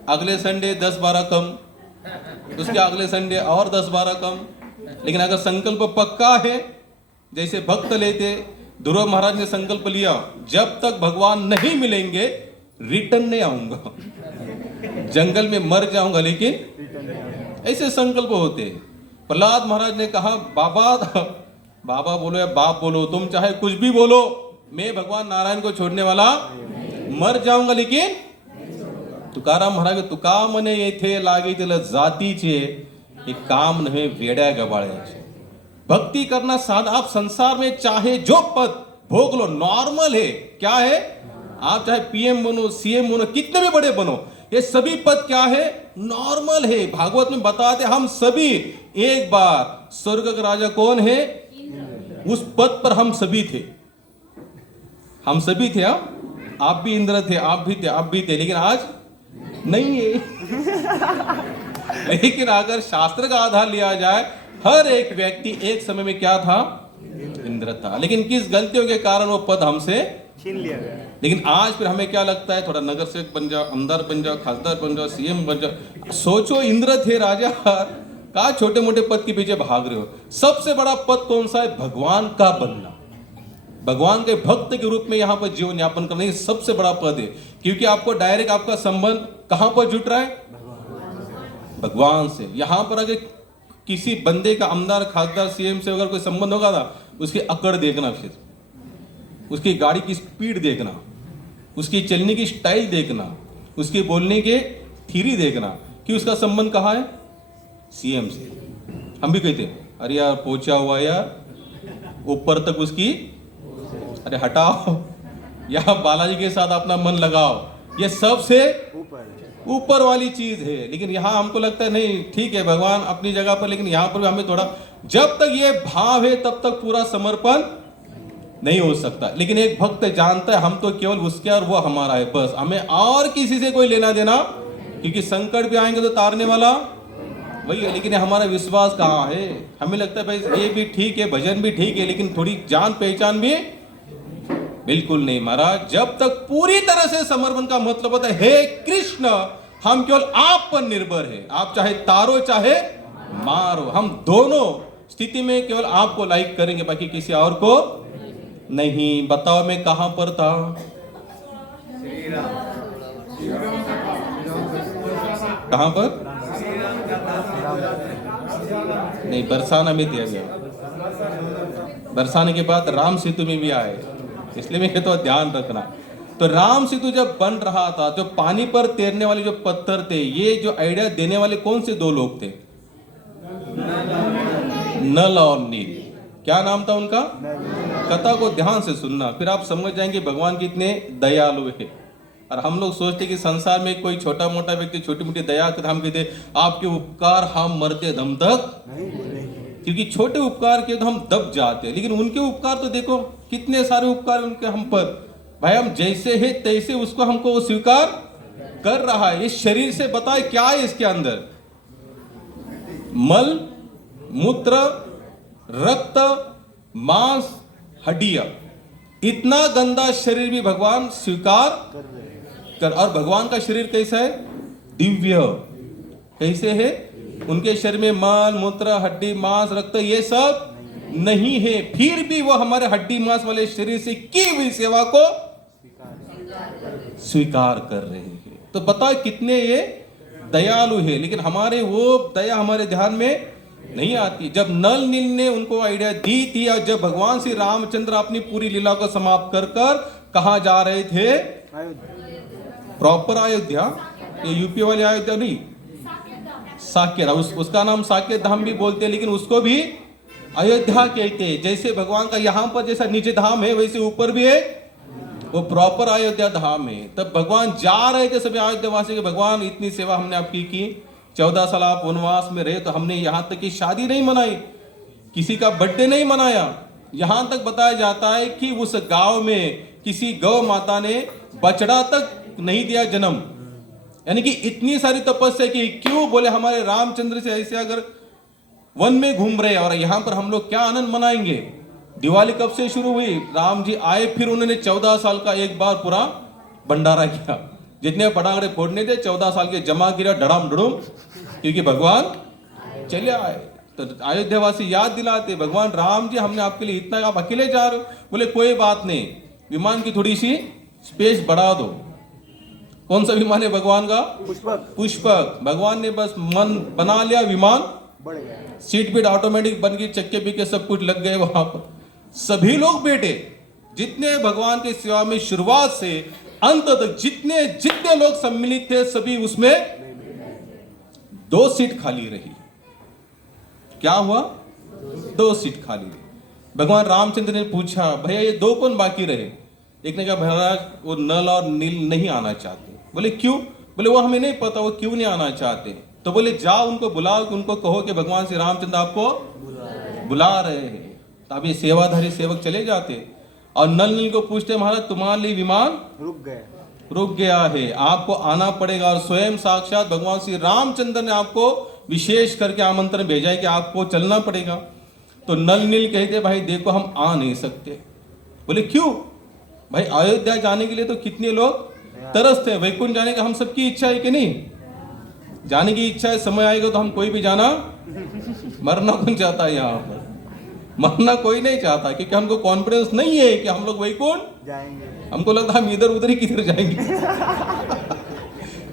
अगले संडे 10-12 कम, उसके अगले संडे और 10-12 कम। लेकिन अगर संकल्प पक्का है, जैसे भक्त लेते, ध्रुव महाराज ने संकल्प लिया, जब तक भगवान नहीं मिलेंगे रिटर्न नहीं आऊंगा, जंगल में मर जाऊंगा, लेकिन ऐसे संकल्प होते। प्रहलाद महाराज ने कहा, बाबा बोलो या बाप बोलो, तुम चाहे कुछ भी बोलो, मैं भगवान नारायण को छोड़ने वाला मर जाऊंगा, लेकिन तुकाराम महाराज, तुका मने येथे लागे त्याला जातीचे, हे काम नव्हे वेड्या गबाळ्याचे। भक्ति करना साधा, आप संसार में चाहे जो पद भोग लो, नॉर्मल है। क्या है? आप चाहे पीएम बनो, सीएम बनो, कितने भी बड़े बनो, ये सभी पद क्या है? नॉर्मल है। भागवत में बताते हम सभी एक बार, स्वर्ग का राजा कौन है? उस पद पर हम सभी थे, हम सभी थे। आप भी इंद्र थे, आप भी थे, आप भी थे, लेकिन आज नहीं है। लेकिन अगर शास्त्र का आधार लिया जाए, हर एक व्यक्ति एक समय में क्या था? इंद्र था, लेकिन किस गलतियों के कारण वो पद हमसे छीन लिया गया। लेकिन आज फिर हमें क्या लगता है, थोड़ा नगर सेवक बन जाओ, आमदार बन जाओ, खासदार बन जाओ, सीएम बन जाओ। सोचो इंद्र थे राजा, का छोटे मोटे पद के पीछे भाग रहे हो। सबसे बड़ा पद कौन सा है? भगवान का बनना, भगवान के भक्त के रूप में यहाँ पर जीवन यापन करना, ये सबसे बड़ा पद है। क्योंकि आपको डायरेक्ट आपका संबंध कहां पर जुट रहा है? भगवान से। यहां पर अगर किसी बंदे का आमदार, खासदार, सीएम से अगर कोई संबंध होगा ना, उसकी अकड़ देखना, फिर उसकी गाड़ी की स्पीड देखना, उसकी चलने की स्टाइल देखना, उसके बोलने के थीरी देखना कि उसका संबंध कहाँ है? सीएम से। हम भी कहते अरे यार पहुंचा हुआ यार, ऊपर तक उसकी, अरे हटाओ, यहाँ बालाजी के साथ अपना मन लगाओ, ये सबसे ऊपर वाली चीज है। लेकिन यहाँ हमको लगता है नहीं, ठीक है भगवान अपनी जगह पर, लेकिन यहाँ पर हमें थोड़ा, जब तक ये भाव है तब तक पूरा समर्पण नहीं हो सकता। लेकिन एक भक्त जानता है हम तो केवल उसके और वो हमारा है, बस हमें और किसी से कोई लेना देना, क्योंकि संकट भी आएंगे तो तारने वाला वही है। लेकिन हमारा विश्वास कहाँ है? हमें लगता है भाई ये भी ठीक है, भजन भी ठीक है, लेकिन थोड़ी जान पहचान भी बिल्कुल नहीं महाराज। जब तक पूरी तरह से समर्पण का मतलब होता है हे कृष्ण, हम केवल आप पर निर्भर है, आप चाहे तारो चाहे मारो, हम दोनों स्थिति में केवल आपको लाइक करेंगे, बाकी किसी और को नहीं। बताओ मैं कहां पर था? कहां पर? नहीं, बरसाना में दिया गया, बरसाने के बाद राम सेतु में भी आए, इसलिए मैं कहता हूं ध्यान रखना। तो राम सेतु जब बन रहा था, जो पानी पर तैरने वाले जो पत्थर थे, ये जो आइडिया देने वाले कौन से दो लोग थे? नल और नील। क्या नाम था उनका? कथा को ध्यान से सुनना, फिर आप समझ जाएंगे भगवान कितने दयालु है। और हम लोग सोचते कि संसार में कोई छोटा मोटा व्यक्ति छोटी मोटी दया करता, हम कहते आपके उपकार हम मरते दम तक, क्योंकि छोटे उपकार के तो हम दब जाते हैं, लेकिन उनके उपकार तो देखो कितने सारे उपकार उनके हम पर। भाई हम जैसे है तैसे उसको हमको स्वीकार कर रहा है। इस शरीर से बताए क्या है इसके अंदर? मल, मूत्र, रक्त, मांस, हड्डियां, इतना गंदा शरीर भी भगवान स्वीकार कर। और भगवान का शरीर कैसा है? दिव्य। कैसे है? उनके शरीर में मल, मूत्र, हड्डी, मांस, रक्त ये सब नहीं है, फिर भी वो हमारे हड्डी मांस वाले शरीर से की हुई सेवा को स्वीकार कर रहे हैं। तो बताओ कितने ये दयालु है। लेकिन हमारे वो दया हमारे ध्यान में नहीं आती। जब नल नील ने उनको आइडिया दी थी, और जब भगवान श्री रामचंद्र अपनी पूरी लीला को समाप्त कर कर कहां जा रहे थे? प्रॉपर अयोध्या, ये यूपी वाले अयोध्या नहीं, साकेत, उसका नाम साकेत धाम भी बोलते हैं, लेकिन उसको भी अयोध्या कहते हैं। जैसे भगवान का यहाँ पर जैसा नीचे धाम है, वैसे ऊपर भी है, वो प्रॉपर अयोध्या धाम है। तब भगवान जा रहे थे सभी अयोध्या वासी के, भगवान इतनी सेवा हमने आपकी की, 14 साल आप वनवास में रहे, तो हमने यहाँ तक की शादी नहीं मनाई, किसी का बर्थडे नहीं मनाया। यहाँ तक बताया जाता है कि उस गांव में किसी गौ माता ने बछड़ा तक नहीं दिया जन्म। यानी कि इतनी सारी तपस्या की। क्यों? बोले हमारे रामचंद्र से ऐसे अगर वन में घूम रहे और यहाँ पर हम लोग क्या आनंद मनाएंगे? दिवाली कब से शुरू हुई? राम जी आए, फिर उन्होंने 14 साल का एक बार पूरा भंडारा किया, जितने पटाखे फोड़ने थे 14 साल के जमा किया डड़म डुड़ुम, क्योंकि भगवान चले आए। तो अयोध्या वासी याद दिलाते भगवान राम जी हमने आपके लिए इतना, आप अकेले जा रहे हो? बोले कोई बात नहीं, विमान की थोड़ी सी स्पेस बढ़ा दो। कौन सा विमान है भगवान का? पुष्पक। पुष्पक। भगवान ने बस मन बना लिया, विमान बढ़ गया, सीट बेल्ट ऑटोमेटिक बन गई, चक्के बिके सब कुछ लग गए वहां पर। सभी लोग बैठे, जितने भगवान की सेवा में शुरुआत से अंत तक जितने जितने लोग सम्मिलित थे, सभी उसमें 2 सीट खाली रही। क्या हुआ? 2 सीट खाली रही। भगवान रामचंद्र ने पूछा भैया ये 2 कौन बाकी रहे? एक ने कहा महाराज वो नल और नील नहीं आना चाहते। बोले क्यों? बोले वो हमें नहीं पता वो क्यों नहीं आना चाहते। तो बोले जाओ उनको बुलाओ, उनको कहो कि भगवान श्री रामचंद्र आपको बुला रहे हैं। तब ये सेवाधारी सेवक चले जाते और नल नील को पूछते महाराज तुम्हारे लिए विमान रुक गया है, आपको आना पड़ेगा। और स्वयं साक्षात भगवान श्री रामचंद्र ने आपको विशेष करके आमंत्रण भेजा है कि आपको चलना पड़ेगा। तो नल नील कहते भाई देखो हम आ नहीं सकते। बोले क्यों? भाई अयोध्या जाने के लिए तो कितने लोग तरसते हैं, वैकुंठ जाने का हम सबकी इच्छा है कि नहीं? जाने की इच्छा है, समय आएगा तो हम कोई भी जाना, मरना कौन चाहता है यहाँ पर? मरना कोई नहीं चाहता, क्योंकि हमको कॉन्फिडेंस नहीं है कि हम लोग वैकुंठ जाएंगे। हमको लगता है हम इधर उधर ही किधर जाएंगे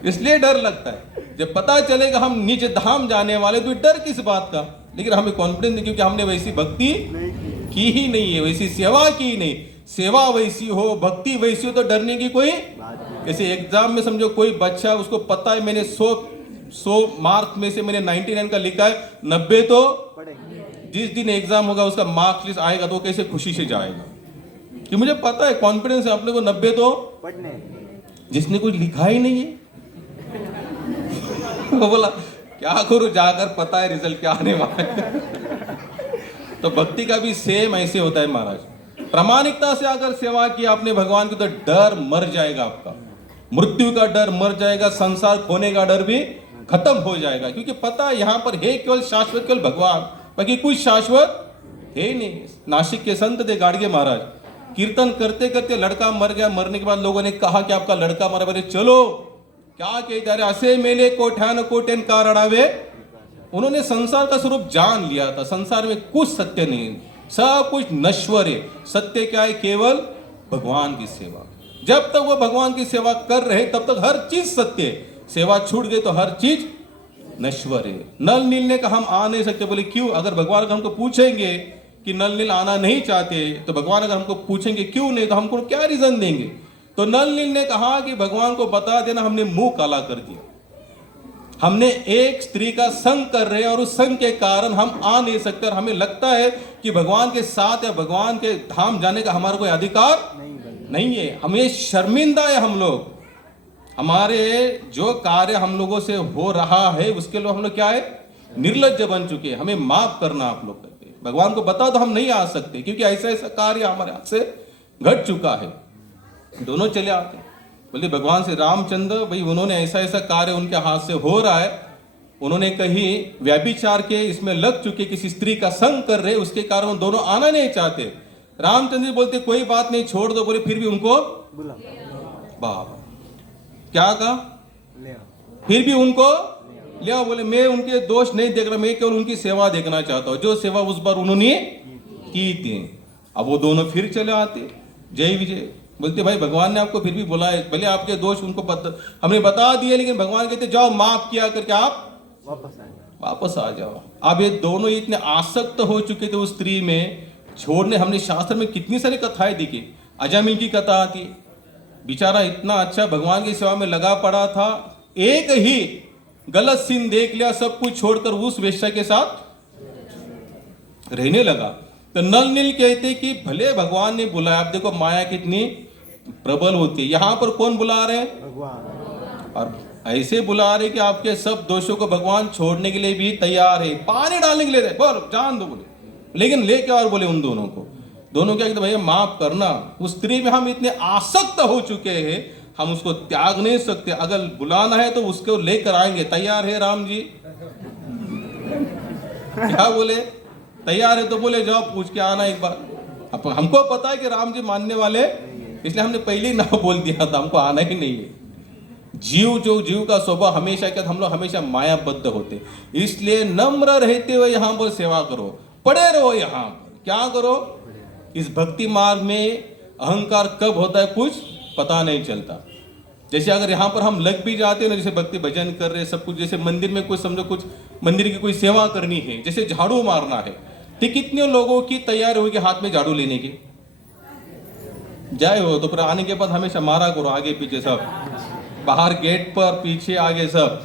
इसलिए डर लगता है। जब पता चलेगा हम नीचे धाम जाने वाले तो डर किस बात का? लेकिन हमें कॉन्फिडेंस है क्योंकि हमने वैसी भक्ति की ही नहीं है, वैसी सेवा की नहीं। सेवा वैसी हो, भक्ति वैसी हो तो डरने की कोई। जैसे एग्जाम में समझो कोई बच्चा, उसको पता है मैंने 100 मार्क में से मैंने 99 का लिखा है, 90 तो जिस दिन एग्जाम होगा उसका मार्क्स लिस्ट आएगा तो कैसे खुशी से जाएगा कि मुझे पता है, कॉन्फिडेंस है अपने को 90 तो पढ़ने। जिसने कुछ लिखा ही नहीं है वो बोला क्या करूं, जाकर पता है रिजल्ट क्या आने वाला है तो भक्ति का भी सेम ऐसे होता है महाराज। प्रामाणिकता से अगर सेवा की आपने भगवान की तो डर मर जाएगा, आपका मृत्यु का डर मर जाएगा, संसार खोने का डर भी खत्म हो जाएगा, क्योंकि पता है यहाँ पर है केवल शाश्वत केवल भगवान, बाकी कुछ शाश्वत है नहीं। नासिक के संत थे गाड़गे महाराज, कीर्तन करते करते लड़का मर गया, मरने के बाद लोगों ने कहा कि आपका लड़का मरा, बोले चलो क्या कहते अरे असे मेले कोठ्यान कोटेन का रड़ावे। उन्होंने संसार का स्वरूप जान लिया था, संसार में कुछ सत्य नहीं, सब कुछ नश्वर है। सत्य क्या है? केवल भगवान की सेवा। जब तक वो भगवान की सेवा कर रहे तब तक हर चीज सत्य है, सेवा छूट गई तो हर चीज नश्वर है। नल नील ने कहा हम आ नहीं सकते। बोले क्यों? अगर भगवान हमको पूछेंगे कि नल नील आना नहीं चाहते तो भगवान अगर हमको पूछेंगे क्यों नहीं तो हमको क्या रीजन देंगे? तो नल नील ने कहा कि भगवान को बता देना हमने मुंह काला कर दिया, हमने एक स्त्री का संग कर रहे हैं और उस संग के कारण हम आ नहीं सकते, और हमें लगता है कि भगवान के साथ या भगवान के धाम जाने का हमारा कोई अधिकार नहीं है। हमें शर्मिंदा है हम लोग, हमारे जो कार्य हम लोगों से हो रहा है उसके लिए हम लोग क्या है? निर्लज्ज बन चुके हैं। हमें माफ करना आप लोग करते हैं। भगवान को बता तो हम नहीं आ सकते क्योंकि ऐसा ऐसा कार्य हमारे हाथ से घट चुका है। दोनों चले आते, बोले भगवान से रामचंद्र भाई उन्होंने ऐसा ऐसा कार्य उनके हाथ से हो रहा है, उन्होंने कहीं व्यभिचार के इसमें लग चुके, किसी स्त्री का संग कर रहे, उसके कारण वो दोनों आना नहीं चाहते। रामचंद्र जी बोलते कोई बात नहीं छोड़ दो, बोले फिर भी उनको बुला बाबा क्या कहा? ले आओ। फिर भी उनको ले आओ। बोले मैं उनके दोष नहीं देख रहा, मैं केवल उनकी सेवा देखना चाहता हूं, जो सेवा उस बार उन्होंने की थी। अब वो दोनों फिर चले आते, जय विजय। बोलते भाई भगवान ने आपको फिर भी बुलाया, भले आपके दोष उनको हमने बता दिए, लेकिन भगवान कहते जाओ माफ किया करके आप वापस आ जाओ। अब ये दोनों इतने आसक्त हो चुके थे उस स्त्री में, छोड़ने हमने शास्त्र में कितनी सारी कथाएं दिखी। अजामिल की कथा आती, बेचारा इतना अच्छा भगवान की सेवा में लगा पड़ा था, एक ही गलत सीन देख लिया, सब कुछ छोड़कर उस वेश्या के साथ रहने लगा। तो नल नील कहते कि भले भगवान ने बुलाया, आप देखो माया कितनी प्रबल होती है। यहां पर कौन बुला रहे? भगवान। और ऐसे बुला रहे कि आपके सब दोषों को भगवान छोड़ने के लिए भी तैयार है, पानी डालने के लिए बोल जान दो बोले, लेकिन लेके और बोले उन दोनों को, दोनों क्या कहते भैया माफ करना, उस स्त्री में हम इतने आसक्त हो चुके हैं, हम उसको त्याग नहीं सकते, अगर बुलाना है तो उसको लेकर आएंगे, तैयार है राम जी? क्या बोले? तैयार है तो बोले जाओ पूछ के आना एक बार। अब हमको पता है कि राम जी मानने वाले, इसलिए हमने पहले ही ना बोल दिया था, हमको आना ही नहीं है। जीव का स्वभाव हमेशा क्या, हम लोग हमेशा मायाबद्ध होते, इसलिए नम्र रहते हुए यहाँ पर सेवा करो, पड़े रहो यहाँ पर। क्या करो? इस भक्ति मार्ग में अहंकार कब होता है कुछ पता नहीं चलता। जैसे अगर यहाँ पर हम लग भी जाते हैं ना, जैसे भक्ति भजन कर रहे सब कुछ, जैसे मंदिर में कुछ समझो कुछ मंदिर की कोई सेवा करनी है, जैसे झाड़ू मारना है, ठीक कितने लोगों की तैयारी होगी हाथ में झाड़ू लेने की? जाए हो तो फिर आने के बाद हमेशा मारा करो, आगे पीछे सब, बाहर गेट पर पीछे आगे सब।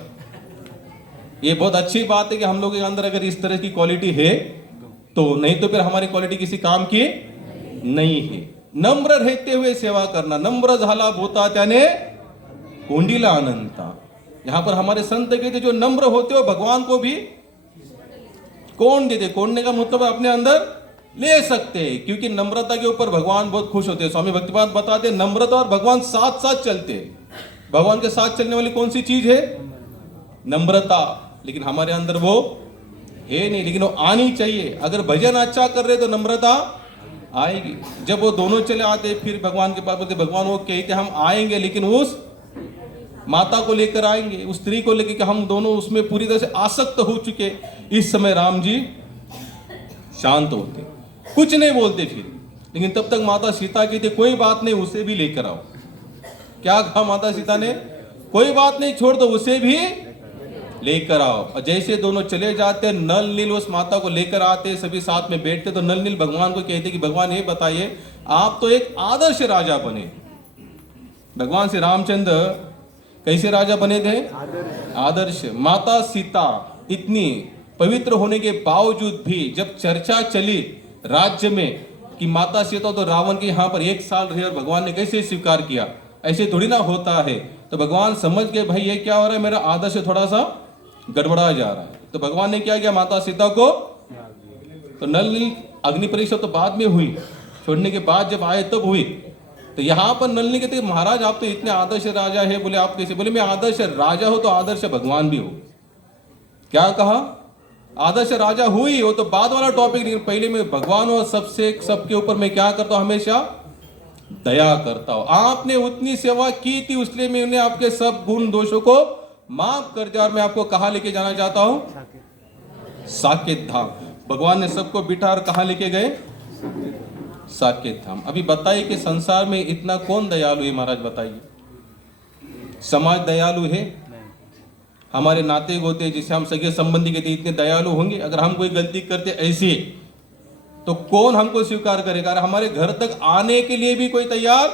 ये बहुत अच्छी बात है कि हम लोगों के अंदर अगर इस तरह की क्वालिटी है तो, नहीं तो फिर हमारी क्वालिटी किसी काम की नहीं है। नम्र रहते हुए सेवा करना, नम्र झाला भूता त्याने कोंडीला अनंता। यहां पर हमारे संत कहते जो नम्र होते हो भगवान को भी कौन देते? कोंडने का मतलब अपने अंदर ले सकते हैं, क्योंकि नम्रता के ऊपर भगवान बहुत खुश होते हैं। स्वामी भक्तिपाद बताते हैं नम्रता और भगवान साथ साथ चलते हैं। भगवान के साथ चलने वाली कौन सी चीज है? नम्रता। लेकिन हमारे अंदर वो है नहीं, लेकिन वो आनी चाहिए। अगर भजन अच्छा कर रहे तो नम्रता आएगी। जब वो दोनों चले आते फिर भगवान के पास बोलते भगवान वो कहते हम आएंगे लेकिन उस माता को लेकर आएंगे, उस स्त्री को लेकर, कि हम दोनों उसमें पूरी तरह से आसक्त हो चुके। इस समय राम जी शांत होते, कुछ नहीं बोलते फिर, लेकिन तब तक माता सीता कहती कोई बात नहीं, उसे भी लेकर आओ। क्या कहा माता सीता ने? कोई बात नहीं, छोड़ दो, उसे भी लेकर आओ। और जैसे दोनों चले जाते, नल नील उस माता को लेकर आते, सभी साथ में बैठते, तो नल नील भगवान को कहते कि भगवान ये बताइए, आप तो एक आदर्श राजा बने। भगवान श्री रामचंद्र कैसे राजा बने थे? आदर्श। माता सीता इतनी पवित्र होने के बावजूद भी जब चर्चा चली राज्य में कि माता सीता तो रावण के यहाँ पर 1 साल रहे और भगवान ने कैसे स्वीकार किया, ऐसे थोड़ी ना होता है। तो भगवान समझ गए भाई ये क्या हो रहा है, मेरा आदर्श थोड़ा सा गड़बड़ा जा रहा है। तो भगवान ने क्या किया, माता सीता को, तो नल नील अग्नि परीक्षा तो बाद में हुई, छोड़ने के बाद जब आए तब हुई। तो यहाँ पर नल नील कहते महाराज आप तो इतने आदर्श राजा है। बोले आप कैसे? बोले मैं आदर्श राजा हो तो आदर्श भगवान भी हो। क्या कहा? आदर्श राजा हुई, वो तो बाद वाला टॉपिक, लेकिन पहले मैं भगवान और सबके ऊपर मैं क्या करता हूं? हमेशा दया करता हूं। आपने उतनी सेवा की थी, इसलिए मैं उन्हें आपके सब गुण दोषों को माफ कर दिया। और मैं आपको कहाँ लेके जाना चाहता हूं? साकेत धाम। भगवान ने सबको बिठा और कहाँ लेके गए? साकेत धाम। अभी बताइए कि संसार में इतना कौन दयालु है महाराज? बताइए, समाज दयालु है? हमारे नाते गोते जिसे हम सगे संबंधी कहते इतने दयालु होंगे? अगर हम कोई गलती करते ऐसी तो कौन हमको स्वीकार करेगा? अरे हमारे घर तक आने के लिए भी कोई तैयार,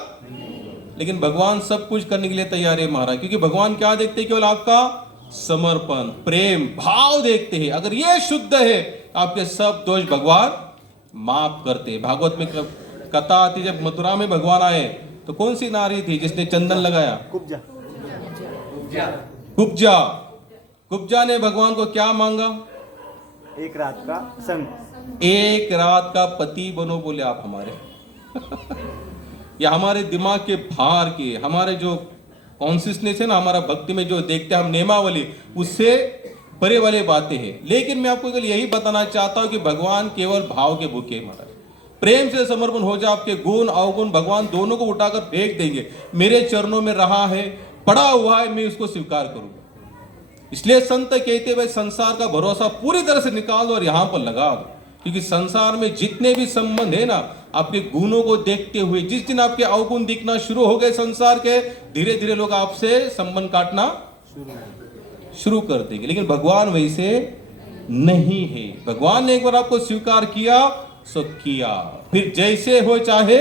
लेकिन भगवान सब कुछ करने के लिए तैयार है महाराज। क्योंकि भगवान क्या देखते हैं? केवल आपका समर्पण, प्रेम, भाव देखते हैं। अगर ये शुद्ध है, आपके सब दोष भगवान माफ करते हैं। भागवत में कथा आती, जब मथुरा में भगवान आए तो कौन सी नारी थी जिसने चंदन लगाया? कुब्जा। कुब्जा ने भगवान को क्या मांगा? 1 रात का संग। 1 रात का पति बनो बोले आप हमारे। या हमारे दिमाग के भार के, हमारे जो कॉन्सियसनेस है ना, हमारा भक्ति में जो देखते हैं हम नेमावली, उससे परे वाले बातें हैं। लेकिन मैं आपको केवल यही बताना चाहता हूं कि भगवान केवल भाव के भूखे महाराज। प्रेम से समर्पण हो जाए, आपके गुण अवगुण भगवान दोनों को उठाकर फेंक देंगे। मेरे चरणों में रहा है, पड़ा हुआ है, मैं उसको स्वीकार करूंगा। इसलिए संत कहते भाई संसार का भरोसा पूरी तरह से निकाल दो और यहां पर लगा दो। क्योंकि संसार में जितने भी संबंध है ना, आपके गुणों को देखते हुए, जिस दिन आपके अवगुण दिखना शुरू हो गए संसार के, धीरे धीरे लोग आपसे संबंध काटना शुरू कर देंगे। लेकिन भगवान वैसे नहीं है। भगवान ने एक बार आपको स्वीकार किया सो किया, फिर जैसे हो चाहे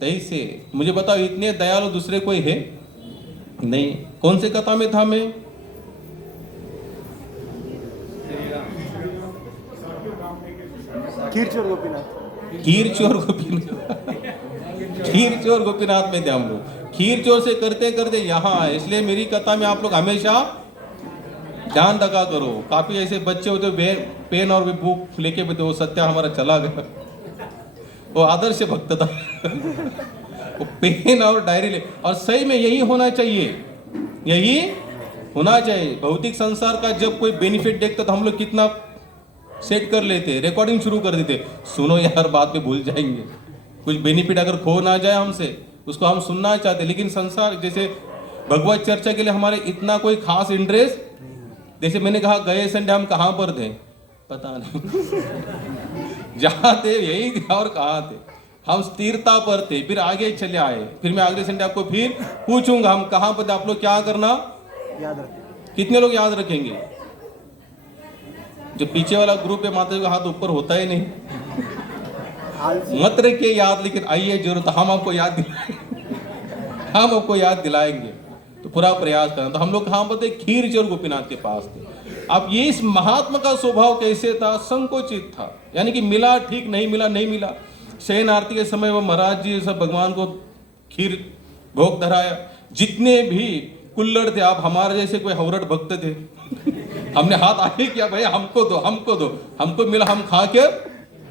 तैसे। मुझे बताओ इतने दयालु दूसरे कोई है नहीं? कौन से कथा में था मैं? खीरचोर गोपीनाथ। खीरचोर गोपीनाथ। खीरचोर गोपीनाथ में थे हम लोग। खीरचोर से करते करते यहाँ आए। इसलिए मेरी कथा में आप लोग हमेशा ध्यान रखा करो। काफी ऐसे बच्चे होते पेन और बुक लेके भी, वो सत्या हमारा चला गया, वो आदर्श भक्त था। वो पेन और डायरी ले, और सही में यही होना चाहिए, यही होना चाहिए। भौतिक संसार का जब कोई बेनिफिट देखता तो हम लोग कितना सेट कर लेते, रिकॉर्डिंग शुरू कर देते, सुनो यार बाद में भूल जाएंगे। कुछ बेनिफिट अगर खो ना जाए हमसे, उसको हम सुनना चाहते। लेकिन संसार जैसे भगवत चर्चा के लिए हमारे इतना कोई खास इंटरेस्ट, जैसे मैंने कहा गए संडे हम कहाँ पर थे पता नहीं। जहाँ थे यही थे और कहाँ थे, हम स्थिरता पर थे। फिर आगे चले आए। फिर मैं अगले संडे आपको फिर पूछूंगा हम कहाँ पर थे, आप लोग क्या करना याद रखें। कितने लोग याद रखेंगे? जो पीछे वाला ग्रुप है माता जी का हाथ ऊपर होता ही नहीं। मत रखिए याद, लेकिन आइए जरूर, तो हम आपको याद दिलाएंगे। हम आपको याद दिलाएंगे, तो पूरा प्रयास करना। तो हम लोग कहाँ पर थे? खीरचोर गोपीनाथ के पास थे। अब ये इस महात्मा का स्वभाव कैसे था? संकोचित था, यानी कि मिला ठीक, नहीं मिला नहीं मिला। शयन आरती के समय वो महाराज जी सब भगवान को खीर भोग धराया। जितने भी कुल्लड़ थे, आप हमारे जैसे कोई हवरट भक्त थे, हमने हाथ आगे किया, भाई हमको दो हमको दो, हमको मिला, हम खा के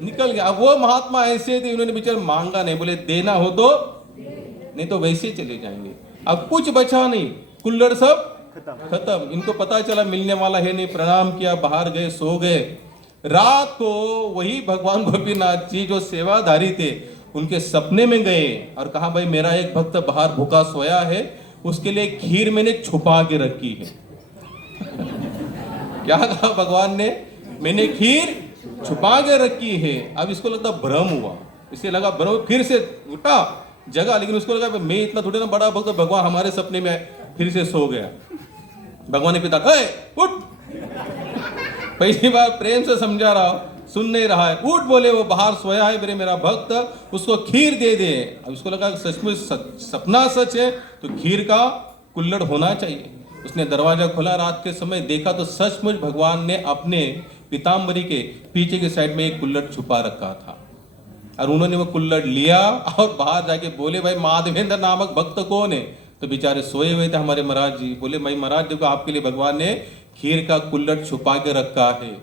निकल गया। अब वो महात्मा ऐसे थे, उन्होंने बेचारे मांगा नहीं, बोले देना हो तो, नहीं तो वैसे चले जाएंगे। अब कुछ बचा नहीं, कुल्लड़ सब खत्म। इनको पता चला मिलने वाला है नहीं, प्रणाम किया, बाहर गए, सो गए। रात को वही भगवान गोपीनाथ जी जो सेवाधारी थे उनके सपने में गए और कहा भाई मेरा एक भक्त बाहर भूखा सोया है, उसके लिए खीर मैंने छुपा के रखी है। क्या कहा भगवान ने? मैंने खीर छुपा के रखी है। अब इसको लगता भ्रम हुआ, इसे लगा भ्रम, फिर से उठा जगह, लेकिन उसको लगा मैं इतना थोड़ी ना बड़ा भक्त, भगवान हमारे सपने में फिर से सो गया। भगवान ने पिता उठ, पहली बार प्रेम से समझा रहा हूं, सुन नहीं रहा है, उठ बोले, वो बाहर सोया है मेरा भक्त, उसको खीर दे दे। अब उसको लगा सचमुच सपना सच है तो खीर का कुल्हड़ होना चाहिए। उसने दरवाजा खोला रात के समय, देखा तो सचमुच भगवान ने अपने पीताम्बरी के पीछे के साइड में एक कुल्हड़ छुपा रखा था। और उन्होंने वो कुल्हड़ लिया और बाहर जाके बोले भाई माधवेंद्र नामक भक्त कौन है? तो बेचारे सोए हुए थे हमारे महाराज जी। बोले भाई महाराज देखो आपके लिए भगवान ने खीर का कुल्हड़ छुपा के रखा है,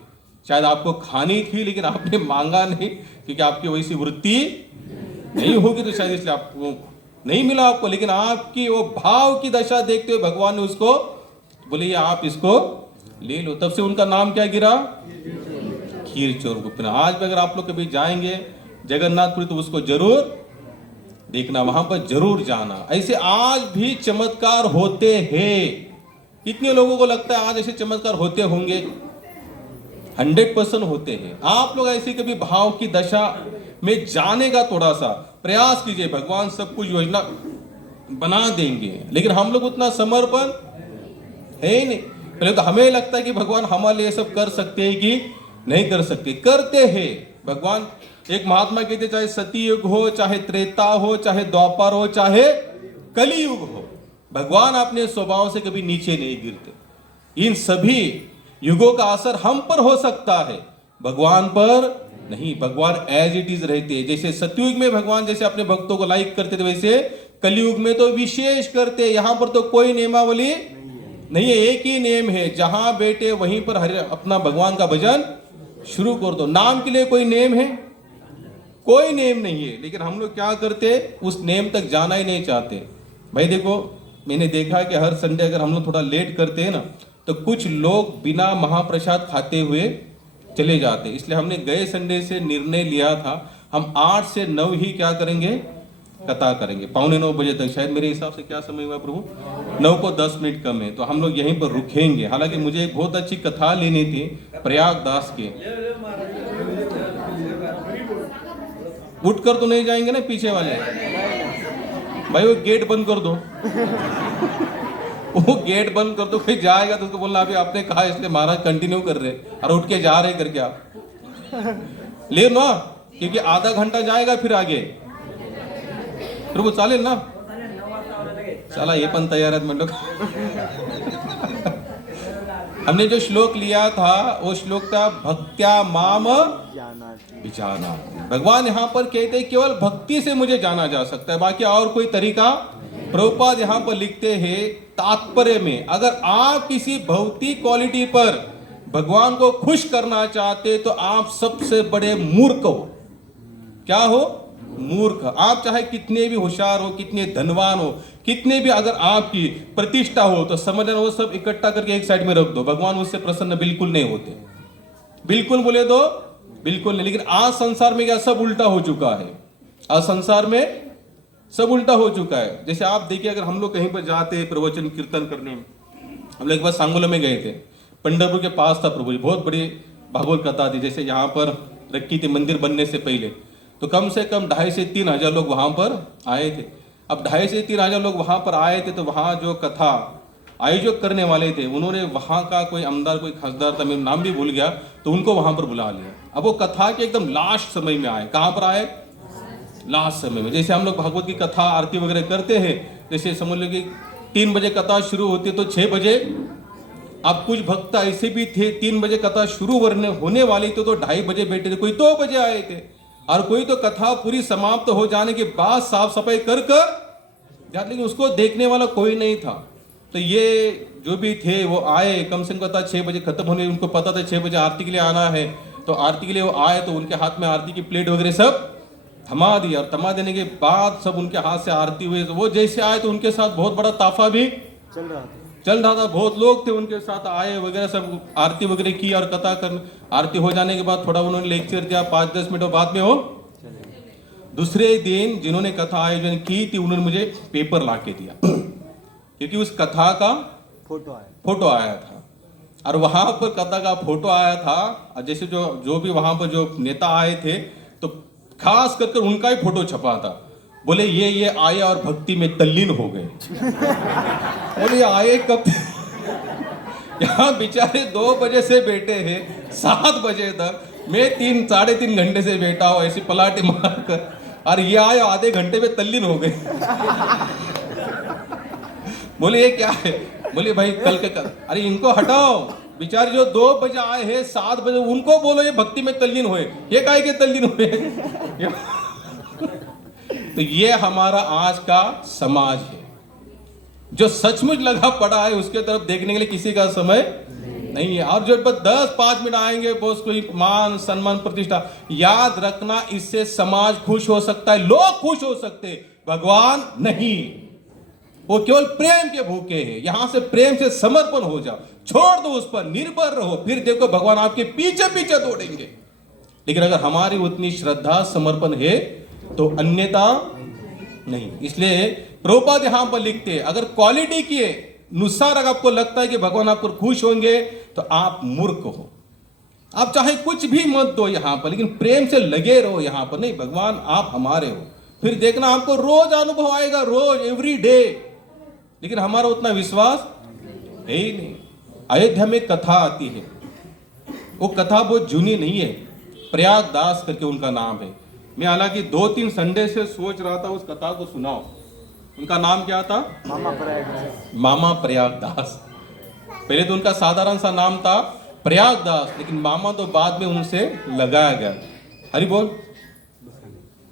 शायद आपको खानी थी लेकिन आपने मांगा नहीं क्योंकि आपकी वैसी वृत्ति नहीं होगी, तो शायद इसलिए आपको नहीं मिला आपको, लेकिन आपकी वो भाव की दशा देखते हुए भगवान ने उसको बोले ये आप इसको ले लो। तब से उनका नाम क्या गिरा? खीर चोर गोपीनाथ। आज भी अगर आप लोग कभी जाएंगे जगन्नाथपुरी तो उसको जरूर देखना, वहां पर जरूर जाना। ऐसे आज भी चमत्कार होते हैं। कितने लोगों को लगता है आज ऐसे चमत्कार होते होंगे? 100% होते हैं। आप लोग ऐसे कभी भाव की दशा में जाने का थोड़ा सा प्रयास कीजिए, भगवान सब कुछ योजना बना देंगे, लेकिन हम लोग उतना समर्पण है ही नहीं। पहले तो हमें लगता है कि भगवान हमारे लिए सब कर सकते हैं कि नहीं कर सकते, करते हैं भगवान। एक महात्मा कहते चाहे सतयुग हो, चाहे त्रेता हो, चाहे द्वापर हो, चाहे कलियुग हो, भगवान अपने स्वभाव से कभी नीचे नहीं गिरते। इन सभी युगों का असर हम पर हो सकता है, भगवान पर नहीं। भगवान एज इट इज रहते हैं। जैसे सतयुग में भगवान जैसे अपने भक्तों को लाइक करते थे, वैसे कलयुग में तो विशेष करते। यहां पर तो कोई नियमावली नहीं है, एक ही नियम है, जहां बैठे वहीं पर अपना भगवान का भजन शुरू कर दो। नाम के लिए कोई नेम है? कोई नेम नहीं है, लेकिन हम लोग क्या करते, उस नेम तक जाना ही नहीं चाहते। भाई देखो मैंने देखा कि हर संडे अगर हम लोग थोड़ा लेट करते हैं ना तो कुछ लोग बिना महाप्रसाद खाते हुए चले जाते। इसलिए हमने गए संडे से निर्णय लिया था हम 8 से 9 ही क्या करेंगे, कथा करेंगे। 8:45 बजे तक, शायद मेरे हिसाब से क्या समय हुआ प्रभु, 9 को 10 मिनट कम है, तो हम लोग यहीं पर रुकेंगे। हालांकि मुझे एक बहुत अच्छी कथा लेनी थी प्रयागदास की। उठ कर तो नहीं जाएंगे ना पीछे वाले? भाई वो गेट बंद कर दो वो गेट बंद कर दो, कोई जाएगा तो उसको बोलना अभी आपने कहा इसलिए महाराज कंटिन्यू कर रहे और उठ के जा रहे करके आप ले ना, क्योंकि आधा घंटा जाएगा फिर आगे। प्रभू चालेल ना? चला ये पण तैयार आहेत म्हणलो। हमने जो श्लोक लिया था वो श्लोक था भक्त्या माम विजाना। भगवान यहाँ पर कहते हैं केवल भक्ति से मुझे जाना जा सकता है, बाकी और कोई तरीका। प्रभुपाद यहाँ पर लिखते हैं तात्पर्य में, अगर आप किसी भौतिक क्वालिटी पर भगवान को खुश करना चाहते तो आप सबसे बड़े मूर्ख हो। क्या हो? मूर्ख। आप चाहे कितने भी होशियार हो, कितने धनवान हो, कितने भी अगर आपकी प्रतिष्ठा हो, तो समझना वो सब इकट्ठा करके एक साइड में रख दो, भगवान उससे प्रसन्न बिल्कुल नहीं होते। बिल्कुल बोले तो बिल्कुल नहीं। लेकिन आज संसार में क्या सब उल्टा हो चुका है, आज संसार में सब उल्टा हो चुका है। जैसे आप देखिए अगर हम लोग कहीं पर जाते हैं प्रवचन कीर्तन करने, हम लोग एक बार सांगोला में गए थे, पंढरपुर के पास था प्रभु जी, बहुत बड़ी भागवत कथा थी। जैसे यहाँ पर रखी थी मंदिर बनने से पहले, तो कम से कम 2,500 से 3,000 लोग वहां पर आए थे। अब 2,500 से 3,000 लोग वहां पर आए थे, तो वहां जो कथा आयोजक करने वाले थे उन्होंने वहां का कोई आमदार कोई खासदार था, मैं नाम भी भूल गया, तो उनको वहां पर बुला लिया। अब वो कथा के एकदम लास्ट समय में आए। कहां पर आए? लास्ट समय में। जैसे हम लोग भागवत की कथा आरती वगैरह करते हैं, जैसे समझ लो कि 3 बजे कथा शुरू होती है तो 6 बजे। अब कुछ भक्त ऐसे भी थे 3 बजे कथा शुरू होने वाली थी तो 2:30 बजे बैठे थे, कोई 2 बजे आए थे, और कोई तो कथा पूरी समाप्त हो जाने के बाद साफ सफाई कर जाते, लेकिन उसको देखने वाला कोई नहीं था। तो ये जो भी थे वो आए, कम से कम कथा 6 बजे खत्म होने, उनको पता था 6 बजे आरती के लिए आना है, तो आरती के लिए वो आए, तो उनके हाथ में आरती की प्लेट वगैरह सब थमा दिया, और थमा देने के बाद सब उनके हाथ से आरती हुई। तो वो जैसे आए तो उनके साथ बहुत बड़ा ताफा भी चल रहा था। चल रहा था, बहुत लोग थे उनके साथ आए वगैरह, सब आरती वगैरह की और कथा कर, आरती हो जाने के बाद थोड़ा उन्होंने लेक्चर दिया 5-10 मिनट, बाद में वो दूसरे दिन जिन्होंने कथा आयोजन की थी उन्होंने मुझे पेपर ला के दिया क्योंकि उस कथा का फोटो आया था और वहां पर कथा का फोटो आया था। और जैसे जो भी वहां पर जो नेता आए थे तो खास करके उनका ही फोटो छपा था। बोले ये आए और भक्ति में तल्लीन हो गए। बोले आए कब? यहाँ बेचारे 2 बजे से बैठे हैं 7 बजे तक, मैं 3-3.5 घंटे से बैठा हूँ ऐसी पलाटी मार कर, और ये आए आधे घंटे में तल्लीन हो गए। बोले ये क्या है? बोले भाई कल के अरे इनको हटाओ, बेचारे जो 2 बजे आए हैं 7 बजे उनको बोलो ये भक्ति में तल्लीन हुए, ये काहे के तल्लीन हुए? तो ये हमारा आज का समाज है जो सचमुच लगा पड़ा है, उसके तरफ देखने के लिए किसी का समय नहीं है। और जो 10-5 मिनट आएंगे बस कोई मान सम्मान प्रतिष्ठा, याद रखना इससे समाज खुश हो सकता है, लोग खुश हो सकते, भगवान नहीं। वो केवल प्रेम के भूखे हैं। यहां से प्रेम से समर्पण हो जाओ, छोड़ दो उस पर, निर्भर रहो, फिर देखो भगवान आपके पीछे पीछे दौड़ेंगे। लेकिन अगर हमारी उतनी श्रद्धा समर्पण है तो अन्यथा नहीं। इसलिए प्रभुपाद यहां पर लिखते हैं अगर क्वालिटी के अनुसार अगर आपको लगता है कि भगवान आप पर खुश होंगे तो आप मूर्ख हो। आप चाहे कुछ भी मत दो यहां पर, लेकिन प्रेम से लगे रहो यहां पर। नहीं, भगवान आप हमारे हो, फिर देखना आपको रोज अनुभव आएगा, रोज एवरी डे। लेकिन हमारा उतना विश्वास है ही नहीं। अयोध्या में कथा आती है, वो कथा बहुत जूनी नहीं है, प्रयागदास करके उनका नाम है। मैं हालांकि 2-3 संडे से सोच रहा था उस कथा को सुनाओ। उनका नाम क्या था? मामा प्रयागदास। पहले तो उनका साधारण सा नाम था प्रयागदास, लेकिन मामा तो बाद में उनसे लगाया गया। हरि बोल,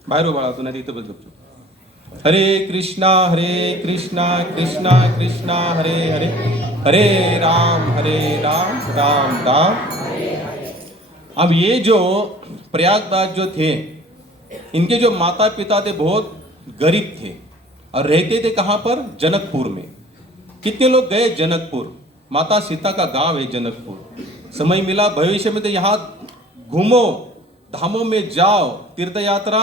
बाहर हो बड़ा तो नहीं तो बस। हरे कृष्णा कृष्णा कृष्णा हरे हरे, हरे राम राम राम। अब ये जो प्रयागदास जो थे, इनके जो माता पिता थे बहुत गरीब थे और रहते थे कहां पर? जनकपुर में। कितने लोग गए जनकपुर? माता सीता का गांव है जनकपुर। समय मिला भविष्य में तो यहाँ घूमो, धामों में जाओ, तीर्थ यात्रा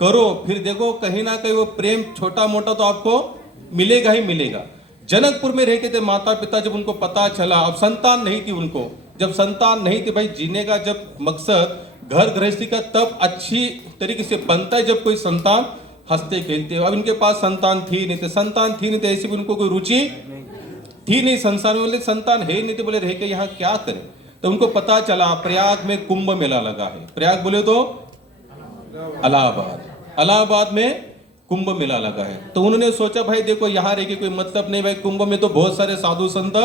करो, फिर देखो कहीं ना कहीं वो प्रेम छोटा मोटा तो आपको मिलेगा ही मिलेगा। जनकपुर में रहते थे माता पिता। जब उनको पता चला, अब संतान नहीं थी उनको, जब संतान नहीं थी, भाई जीने का जब मकसद घर गृहस्थी का तब अच्छी तरीके से बनता है जब कोई संतान हंसते खेलते। अब इनके पास संतान थी नहीं, तो ऐसी भी उनको कोई रुचि थी नहीं संसार में। बोले संतान है नहीं, तो बोले रह के यहाँ क्या करें। तो उनको पता चला प्रयाग में कुंभ मेला लगा है। प्रयाग बोले तो इलाहाबाद में कुंभ मेला लगा है। तो उन्होंने सोचा भाई देखो यहाँ रह के कोई मतलब नहीं, भाई कुंभ में तो बहुत सारे साधु संत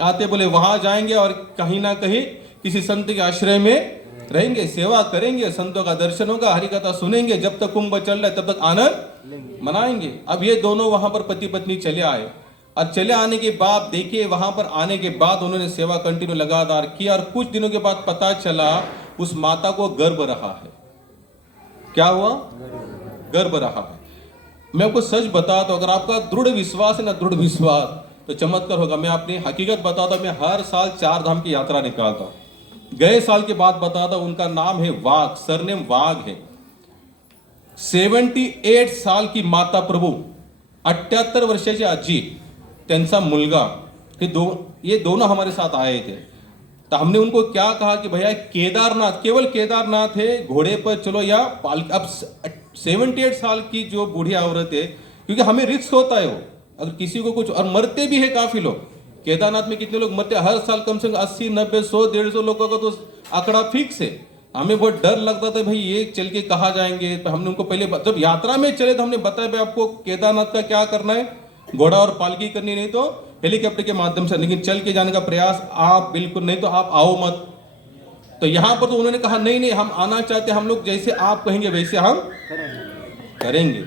आते, बोले वहां जाएंगे और कहीं ना कहीं किसी संत के आश्रय में रहेंगे, सेवा करेंगे, संतों का दर्शन होगा, हरि कथा सुनेंगे, जब तक कुंभ चल रहा है तब तक आनंद मनाएंगे। अब ये दोनों वहां पर पति पत्नी चले आए और चले आने के बाद देखिए वहां पर आने के बाद उन्होंने सेवा कंटिन्यू लगातार की और कुछ दिनों के बाद पता चला उस माता को गर्भ रहा है। क्या हुआ? गर्भ रहा है। मैं आपको सच बताता हूं, अगर आपका दृढ़ विश्वास है ना, दृढ़ विश्वास, तो चमत्कार होगा। मैं अपनी हकीकत बताता हूं, मैं हर साल 4 धाम की यात्रा निकालता हूं। गए साल की बात बताता हूं, उनका नाम है वाघ, सरनेम वाघ है। 78 साल की माता प्रभू, 78 वर्षाची आजी, त्यांचा मुलगा, ये दोनों हमारे साथ आए थे। तो हमने उनको क्या कहा कि भैया केदारनाथ, केवल केदारनाथ है, घोड़े पर चलो या पालकी। अब 78 साल की जो बूढ़ी औरत है, क्योंकि हमें रिस्क होता है वो, अगर किसी को कुछ, और मरते भी है काफी लोग। केदारनाथ में कितने लोग मरते हैं हर साल? कम से कम 80, 90, 100, 150 लोगों का तो आंकड़ा फिक्स है। हमें बहुत डर लगता था भाई ये चल के कहाँ जाएंगे। तो हमने उनको पहले जब यात्रा में चले तो हमने बताया भाई आपको केदारनाथ का क्या करना है, घोड़ा और पालकी करनी, नहीं तो हेलीकॉप्टर के माध्यम से, लेकिन चल के जाने का प्रयास आप बिल्कुल नहीं तो आप आओ मत। तो यहां पर तो उन्होंने कहा नहीं हम आना चाहते, हम लोग जैसे आप कहेंगे वैसे हम करेंगे।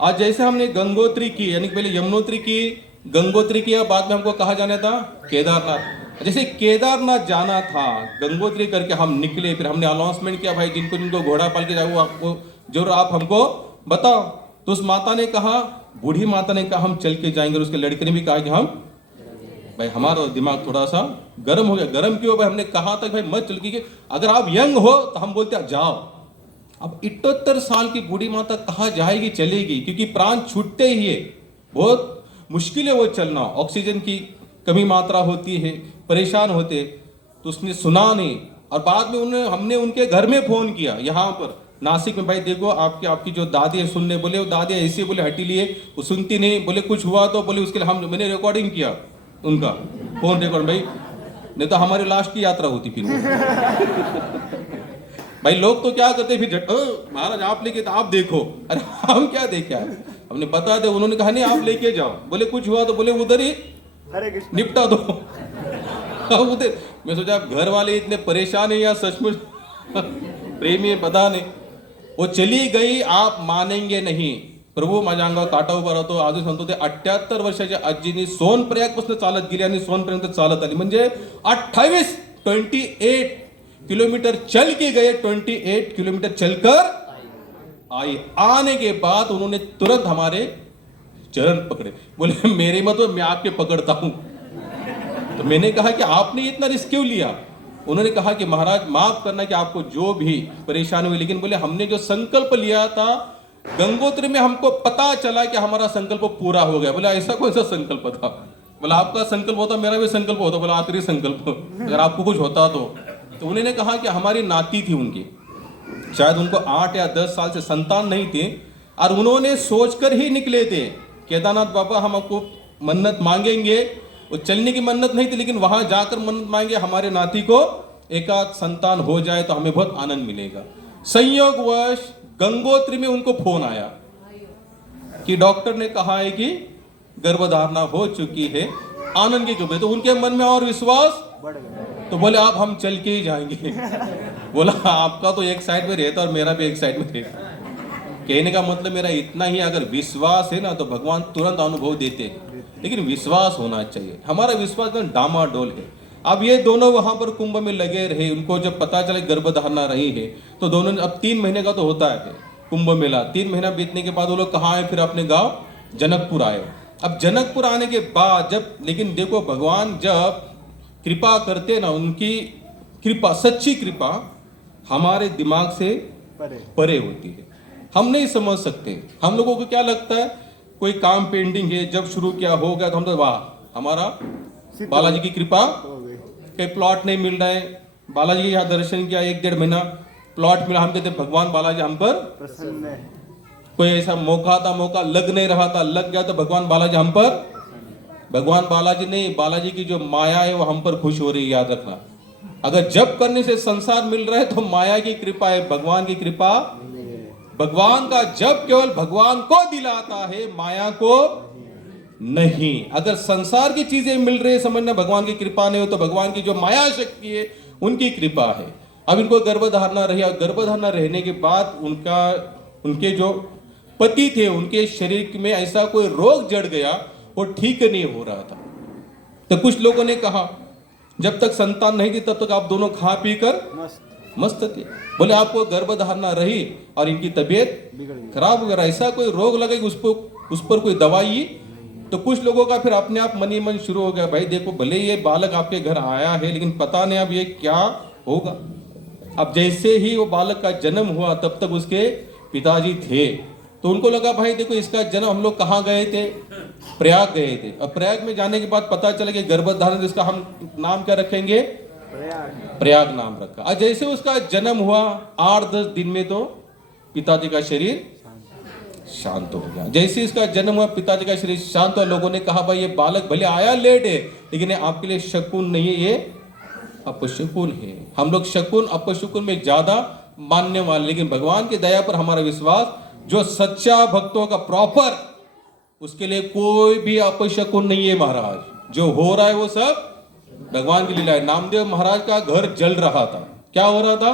आज जैसे हमने गंगोत्री की, यानी पहले यमुनोत्री की, गंगोत्री किया, बाद में हमको कहा जाना था केदारनाथ। जैसे केदारनाथ जाना था, गंगोत्री करके हम निकले, फिर हमने अनाउंसमेंट किया भाई जिनको जिनको घोड़ा पालकी जाए वो आपको जरूर आप हमको बताओ। तो उस माता ने कहा, बूढ़ी माता ने कहा हम चल के जाएंगे, और उसके लड़के ने भी कहा कि हम भाई हमारा दिमाग थोड़ा सा गर्म हो गया। गर्म क्यों भाई? हमने कहा था भाई मत चल की, अगर आप यंग हो तो हम बोलते जाओ। अब 78 साल की बूढ़ी माता कहाँ जाएगी, चलेगी? क्योंकि प्राण छूटते ही है, बहुत मुश्किल है वो चलना। ऑक्सीजन की कमी मात्रा होती है, परेशान होते। तो उसने सुना नहीं, और बाद में हमने उनके घर में फोन किया यहाँ पर नासिक में, भाई देखो आपकी जो दादी है सुनने, बोले वो दादी ऐसे बोले हटीली है, वो सुनती नहीं, बोले कुछ हुआ तो बोले उसके लिए मैंने रिकॉर्डिंग किया उनका फोन रिकॉर्ड भाई, नहीं तो हमारी लास्ट की यात्रा होती फिर भाई लोग तो क्या करते फिर महाराज आप लेके तो आप देखो, अरे हम क्या देखे आए, हमने बता दे। उन्होंने कहा नहीं आप लेके जाओ, बोले कुछ हुआ तो बोले उधर ही निपटा दो उधर। मैं सोचा आप घर वाले इतने परेशान है या सचमुच प्रेमी है पता नहीं। वो चली गई, आप मानेंगे नहीं, प्रभू माझ्या अंगावर काटा उभा राहतो। आजही सांगतो ते 78 वर्षाच्या आजीनी सोनप्रयागपासून चालत गेली आणि सोनपर्यंत चालत आली, म्हणजे 28 किलोमीटर चल के गए, 28 किलोमीटर चलकर आई। आने के बाद उन्होंने तुरंत हमारे चरण पकड़े, बोले मेरे मत मैं आपके पकड़ता हूं। तो मैंने कहा कि आपने इतना रिस्क क्यों लिया? उन्होंने कहा कि महाराज माफ करना कि आपको जो भी परेशानी हुई, लेकिन बोले हमने जो संकल्प लिया था गंगोत्री में, हमको पता चला कि हमारा संकल्प पूरा हो गया। बोले ऐसा कौन सा संकल्प था? बोला आपका संकल्प होता, मेरा भी संकल्प होता। बोला आखिरी संकल्प, अगर आपको कुछ होता तो उन्होंने कहा कि हमारी नाती थी उनकी, शायद उनको 8 या 10 साल से संतान नहीं थे, और उन्होंने सोचकर ही निकले थे केदारनाथ बाबा हम आपको मन्नत मांगेंगे। वो चलने की मन्नत नहीं थी, लेकिन वहां जाकर मन्नत मांगे हमारे नाती को एकाध संतान हो जाए तो हमें बहुत आनंद मिलेगा। संयोगवश गंगोत्री में उनको फोन आया कि डॉक्टर ने कहा है कि गर्भधारणा हो चुकी है, आनंद की खबर। तो उनके मन में और विश्वास बढ़ गया, तो बोले आप हम चल के ही जाएंगे बोला आपका तो एक साइड में रहता और मेरा भी एक साइड में रहता। कहने का मतलब मेरा इतना ही, अगर विश्वास है ना तो भगवान तुरंत अनुभव देते, लेकिन विश्वास होना चाहिए। हमारा विश्वास तो डामाडोल है। अब ये दोनों वहां पर कुंभ में लगे रहे, उनको जब पता चला गर्भधारणा रही है तो दोनों, अब 3 महीने का तो होता है कुंभ मेला, 3 महीना बीतने के बाद वो लोग कहाँ आए, फिर अपने गांव जनकपुर आए। अब जनकपुर आने के बाद जब, लेकिन देखो भगवान जब कृपा करते ना, उनकी कृपा, सच्ची कृपा हमारे दिमाग से परे होती है, हम नहीं समझ सकते। हम लोगों को क्या लगता है कोई काम पेंडिंग है, जब शुरू किया हो गया तो हम तो वाह हमारा बालाजी की कृपा, कहीं प्लॉट नहीं मिल रहा है, बालाजी के यहाँ दर्शन किया 1-1.5 महीना, प्लॉट मिला, हम कहते भगवान बालाजी हम पर प्रसन्न है। कोई ऐसा मौका लग नहीं रहा था, लग गया तो भगवान बालाजी हम पर, भगवान बालाजी नहीं, बालाजी की जो माया है वो हम पर खुश हो रही है। याद रखना, अगर जब करने से संसार मिल रहा है तो माया की कृपा है, भगवान की कृपा। भगवान का जब केवल भगवान को दिलाता है, माया को नहीं। अगर संसार की चीजें मिल रही है, समझना भगवान की कृपा नहीं हो, तो भगवान की जो माया शक्ति है उनकी कृपा है। अब इनको गर्भधारणा रही, गर्भधारणा रहने के बाद उनके जो पति थे उनके शरीर में ऐसा कोई रोग जड़ गया, वो ठीक नहीं हो रहा था। तो कुछ लोगों ने कहा जब तक संतान नहीं थी तब तक आप दोनों खा पी कर मस्त थे। बोले आपको गर्भधारणा रही और इनकी तबीयत खराब वगैरह, ऐसा कोई रोग लगे उस पर कोई दवाई, तो कुछ लोगों का फिर अपने आप मन ही मन शुरू हो गया, भाई देखो भले ये बालक आपके घर आया है लेकिन पता नहीं अब ये क्या होगा। अब जैसे ही वो बालक का जन्म हुआ तब तक उसके पिताजी थे, तो उनको लगा भाई देखो इसका जन्म, हम लोग कहाँ गए थे, प्रयाग गए थे। अब प्रयाग में जाने के बाद पता चला कि गर्भधारण, जिसका हम नाम क्या रखेंगे, प्रयाग नाम रखा। और जैसे उसका जन्म हुआ 8-10 दिन में तो पिताजी का शरीर शांत हो गया। जैसे इसका जन्म हुआ पिताजी का शरीर शांत हुआ, लोगों ने कहा भाई ये बालक भले आया लेट है लेकिन आपके लिए शकुन नहीं है, ये अपशकुन है। हम लोग शकुन अपशकुन में ज्यादा मानने वाले, लेकिन भगवान की दया पर हमारा विश्वास, जो सच्चा भक्तों का प्रॉपर, उसके लिए कोई भी अपशकुन नहीं है महाराज। जो हो रहा है वो सब भगवान की लीला है। नामदेव महाराज का घर जल रहा था, क्या हो रहा था,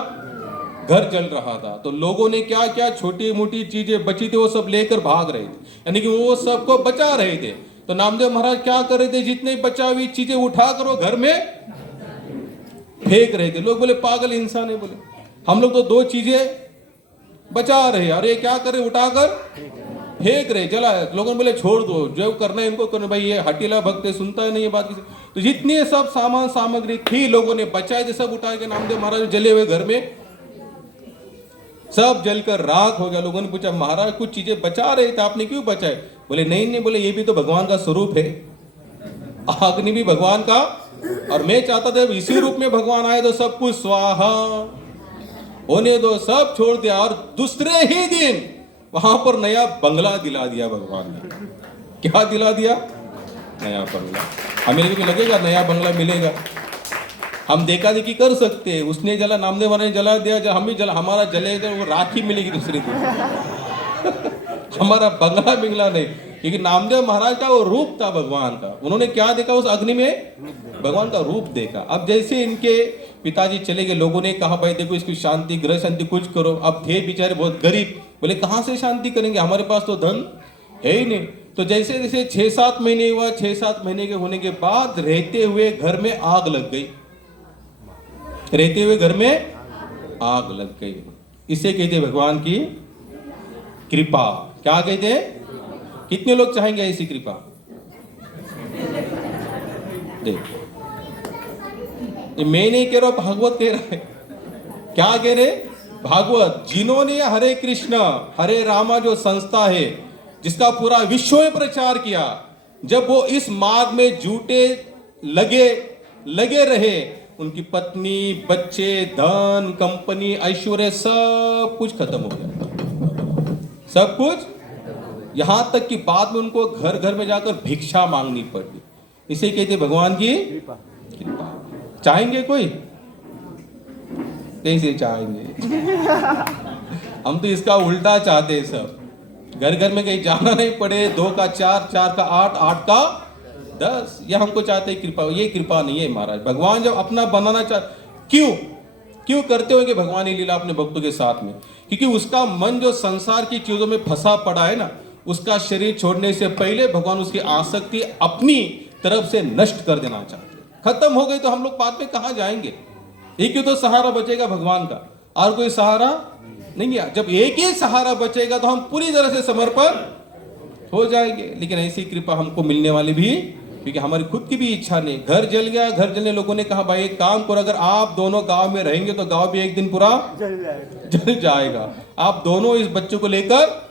घर जल रहा था, तो लोगों ने क्या क्या छोटी मोटी चीजें बची थी वो सब लेकर भाग रहे थे, यानी कि वो सबको बचा रहे थे। तो नामदेव महाराज क्या कर रहे थे, जितने बचा हुई चीजें उठा कर वो घर में फेंक रहे थे। लोग बोले पागल इंसान है, बोले हम लोग तो 2 चीजें बचा रहे, अरे क्या करे, उठाकर फेंक रहे, जला। लोगों ने बोले छोड़ दो, जो करना है इनको करना, भाई ये हटीला भक्त है, सुनता है नहीं ये बात किसी। तो जितने सब सामान सामग्री थी लोगों ने बचाए थे, सब उठा के नामदेव महाराज जले हुए घर में सब जलकर राख हो गया। लोगों ने पूछा महाराज कुछ चीजें बचा रहे थे, आपने क्यों बचाए? बोले नहीं नहीं, बोले ये भी तो भगवान का स्वरूप है, अग्नि भी भगवान का, और मैं चाहता था इसी रूप में भगवान आए तो सब कुछ स्वाहा होने दो, सब छोड़ दिया। और दूसरे ही दिन वहां पर नया बंगला दिला दिया भगवान ने। क्या दिला दिया? नया बंगला। हमें भी लगेगा नया बंगला मिलेगा, हम देखा देखी कर सकते हैं। उसने जला, नामदेव महाराज ने जला दिया, जब हम भी जला, हमारा जलेगा वो राखी मिलेगी दूसरे दिन हमारा बंगला मिला नहीं, क्योंकि नामदेव महाराज का वो रूप था भगवान का। उन्होंने क्या देखा उस अग्नि में? भगवान का रूप देखा। अब जैसे इनके पिताजी चले गए, लोगों ने कहा भाई देखो इसकी शांति, ग्रह शांति कुछ करो। अब थे बेचारे बहुत गरीब, बोले कहां से शांति करेंगे, हमारे पास तो धन है ही नहीं। तो जैसे जैसे 6-7 महीने हुआ, 6-7 महीने के होने के बाद रहते हुए घर में आग लग गई, रहते हुए घर में आग लग गई। इसे कहते भगवान की कृपा। क्या कहते हैं? कितने लोग चाहेंगे ऐसी कृपा? देख, मैं नहीं कह रहा, भागवत कह रहा है। क्या कह रहे? भागवत। जिन्होंने हरे कृष्ण हरे रामा जो संस्था है, जिसका पूरा विश्व में प्रचार किया, जब वो इस मार्ग में जुटे लगे रहे, उनकी पत्नी, बच्चे, धन, कंपनी, ऐश्वर्य सब कुछ खत्म हो गया, सब कुछ। यहां तक कि बाद में उनको घर घर में जाकर भिक्षा मांगनी पड़ी। इसे कहते भगवान की कृपा। चाहेंगे कोई? कैसे चाहेंगे हम तो इसका उल्टा चाहते हैं सब, घर घर में कहीं जाना नहीं पड़े, 2 का 4, 4 का 8, 8 का 10, ये हमको चाहते हैं कृपा। ये कृपा नहीं है महाराज। भगवान जब अपना बनाना क्यों करते हो कि भगवान ही लीला अपने भक्तों के साथ में? क्योंकि उसका मन जो संसार की चीजों में फंसा पड़ा है ना, उसका शरीर छोड़ने से पहले भगवान उसकी आसक्ति अपनी तरफ से नष्ट कर देना चाहते हैं। खत्म हो गई तो हम लोग बाद में कहां जाएंगे? एक ही तो सहारा बचेगा भगवान का, और कोई सहारा नहीं है। जब एक ही सहारा बचेगा तो हम पूरी तरह से समर्पण हो जाएंगे। लेकिन ऐसी कृपा हमको मिलने वाली भी, क्योंकि हमारी खुद की भी इच्छा नहीं। घर जल गया, घर जलने लोगों ने कहा भाई एक काम करो, अगर आप दोनों गांव में रहेंगे तो गांव भी एक दिन पूरा जल जाएगा। आप दोनों इस बच्चों को लेकर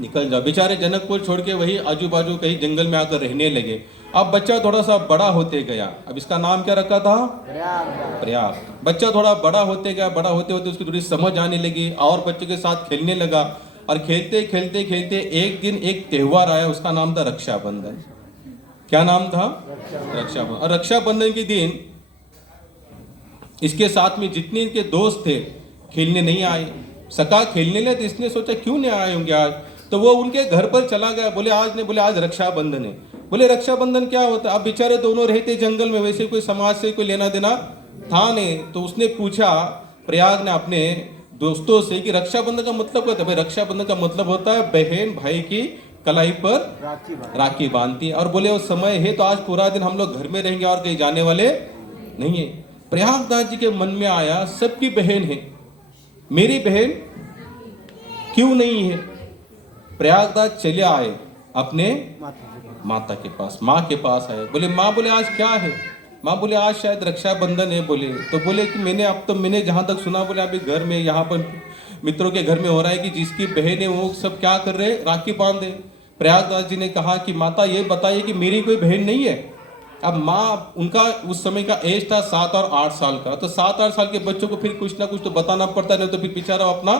निकल जाओ। बेचारे जनकपुर छोड़ के वही आजू बाजू कहीं जंगल में आकर रहने लगे। अब बच्चा थोड़ा सा बड़ा होते गया। अब इसका नाम क्या रखा था? प्रयाग। बच्चा थोड़ा बड़ा होते गया, बड़ा होते होते उसकी थोड़ी समझ आने लगी और बच्चों के साथ खेलने लगा। और खेलते खेलते खेलते एक दिन एक त्योहार आया, उसका नाम था रक्षाबंधन। क्या नाम था? रक्षाबंधन। और रक्षाबंधन के दिन इसके साथ में जितने इनके दोस्त थे खेलने नहीं आए। सका खेलने लगे तो इसने सोचा क्यों नहीं आए होंगे आज, तो वो उनके घर पर चला गया। बोले आज नहीं, बोले आज रक्षाबंधन है। बोले रक्षाबंधन क्या होता है? अब बेचारे दोनों रहते जंगल में, वैसे कोई समाज से कोई लेना देना था नहीं। तो उसने पूछा प्रयाग ने अपने दोस्तों से कि रक्षाबंधन का मतलब क्या होता है? भाई रक्षाबंधन का मतलब होता है बहन भाई की कलाई पर राखी बांधती है। और बोले वो समय है तो आज पूरा दिन हम लोग घर में रहेंगे और कहीं जाने वाले नहीं है। प्रयागदास जी के मन में आया सबकी बहन है, मेरी बहन क्यों नहीं है? प्रयागदास चले आए अपने माता के पास, माँ के पास आए। बोले माँ, बोले आज क्या है? माँ बोले आज शायद रक्षाबंधन है। बोले तो बोले कि मैंने जहाँ तक सुना, बोले अभी घर में यहाँ पर मित्रों के घर में हो रहा है कि जिसकी बहन है वो सब क्या कर रहे हैं? राखी बांध रहे। प्रयागदास जी ने कहा कि माता ये बताइए कि मेरी कोई बहन नहीं है। अब माँ, उनका उस समय का एज था 7 और 8 साल का, तो 7-8 साल के बच्चों को फिर कुछ ना कुछ तो बताना पड़ता है, नहीं तो फिर बेचारा अपना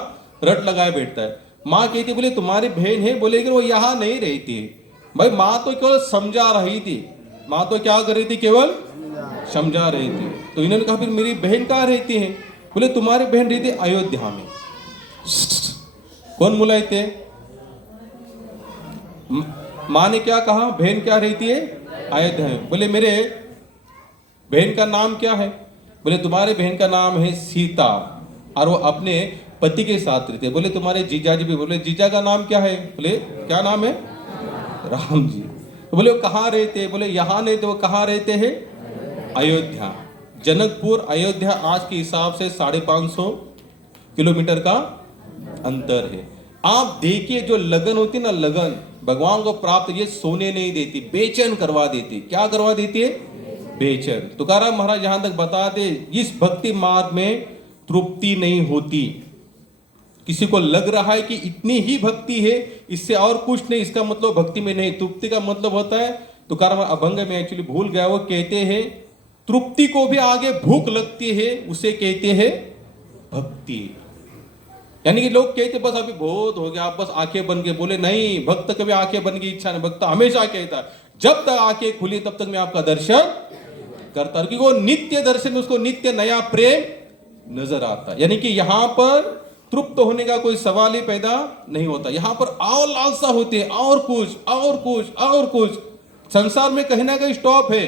रट लगाए बैठता है। माँ कहती बोले तुम्हारी बहन है? बोले कि वो यहाँ नहीं रहती है। भाई माँ तो केवल समझा रही थी, माँ तो क्या कर रही थी? केवल समझा रही थी। तो इन्होंने कहा फिर मेरी बहन कहाँ रहती है? बोले तुम्हारी बहन रहती है अयोध्या में। कौन बुलाए थे? माँ ने क्या कहा? बहन क्या रहती है? अयोध्या में। बोले मेरे बहन का नाम क्या है? बोले तुम्हारे बहन का नाम है सीता और वो अपने पति के साथ रहते। बोले तुम्हारे जीजा जी भी? बोले जीजा का नाम क्या है? बोले क्या नाम है? राम जी। तो बोले वो कहाँ रहते? बोले यहाँ नहीं, तो वो कहाँ रहते हैं? अयोध्या। जनकपुर अयोध्या आज के हिसाब से 550 किलोमीटर का अंतर है। आप देखिए जो लगन होती ना, लगन भगवान को प्राप्त, ये सोने नहीं देती, बेचैन करवा देती। क्या करवा देती है? बेचैन। तुकाराम महाराज यहां तक बताते इस भक्ति मार्ग में तृप्ति नहीं होती। किसी को लग रहा है कि इतनी ही भक्ति है, इससे और कुछ नहीं, इसका मतलब भक्ति में नहीं। तृप्ति का मतलब होता है, तुकाराम अभंग में एक्चुअली भूल गया, वो कहते हैं तृप्ति को भी आगे भूख लगती है, उसे कहते हैं भक्ति। यानी कि लोग कहते बस अभी बहुत हो गया, आप बस आंखें बन के बोले, नहीं, भक्त कभी आंखें बन की इच्छा नहीं। भक्त हमेशा कहता है जब तक आंखें खुली तब तक मैं आपका दर्शन करता हूं, क्योंकि वो नित्य दर्शन, उसको नित्य नया प्रेम नजर आता है। यानी कि यहां पर तृप्त होने का कोई सवाल ही पैदा नहीं होता। यहां पर और लालसा होती है, और कुछ और कुछ और कुछ। संसार में कहीं ना कहीं स्टॉप है,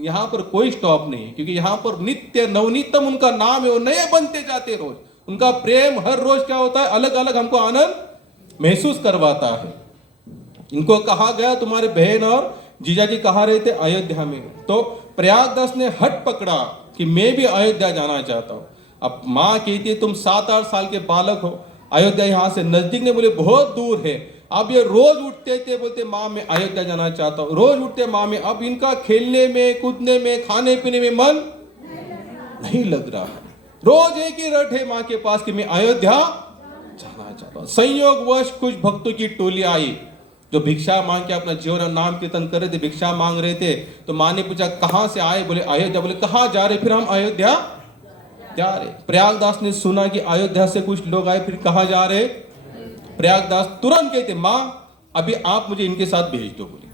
यहां पर कोई स्टॉप नहीं है, क्योंकि यहां पर नित्य नवनीतम उनका नाम है, वो नए बनते जाते रोज। उनका प्रेम हर रोज क्या होता है, अलग अलग हमको आनंद महसूस करवाता है। इनको कहा गया तुम्हारे बहन और जीजाजी कहाँ रहते, अयोध्या में। तो प्रयागदास ने हट पकड़ा कि मैं भी अयोध्या जाना चाहता हूं। अब माँ कहती है तुम 7-8 साल के बालक हो, अयोध्या यहां से नजदीक नहीं, बोले बहुत दूर है। अब ये रोज उठते थे, बोलते माँ मैं अयोध्या जाना चाहता हूँ, रोज उठते माँ में। अब इनका खेलने में, कूदने में, खाने पीने में मन नहीं लग रहा है। रोज एक ही रट है माँ के पास कि मैं अयोध्या जाना चाहता हूँ। संयोगवश कुछ भक्तों की टोली आई जो भिक्षा मांग के अपना जीवन और नाम कीर्तन कर रहे थे, भिक्षा मांग रहे थे। तो माँ ने पूछा कहां से आए, बोले अयोध्या। बोले कहां जा रहे, फिर हम अयोध्या जा रहे। प्रयागदास ने सुना कि अयोध्या से कुछ लोग आए, फिर कहां जा रहे। प्रयागदास तुरंत कहते माँ अभी आप मुझे इनके साथ भेज दो। बोले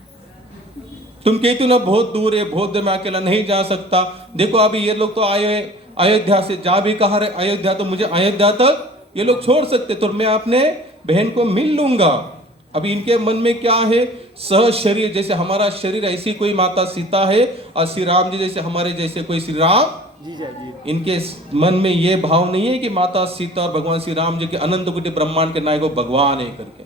तुम कहती हो ना बहुत दूर है, बहुत दूर, मैं अकेला नहीं जा सकता। देखो अभी ये लोग तो आए अयोध्या से, जा भी कहा रहे अयोध्या, तो मुझे अयोध्या तक ये लोग छोड़ सकते, तो मैं अपने बहन को मिल लूंगा। अभी इनके मन में क्या है, सह शरीर, जैसे हमारा शरीर ऐसी कोई माता सीता है, और श्री राम जी जैसे हमारे जैसे कोई श्री राम जीजा जी। इनके मन में ये भाव नहीं है कि माता सीता और भगवान श्री राम जी के अनंत कोटि ब्रह्मांड के नायक भगवान है करके।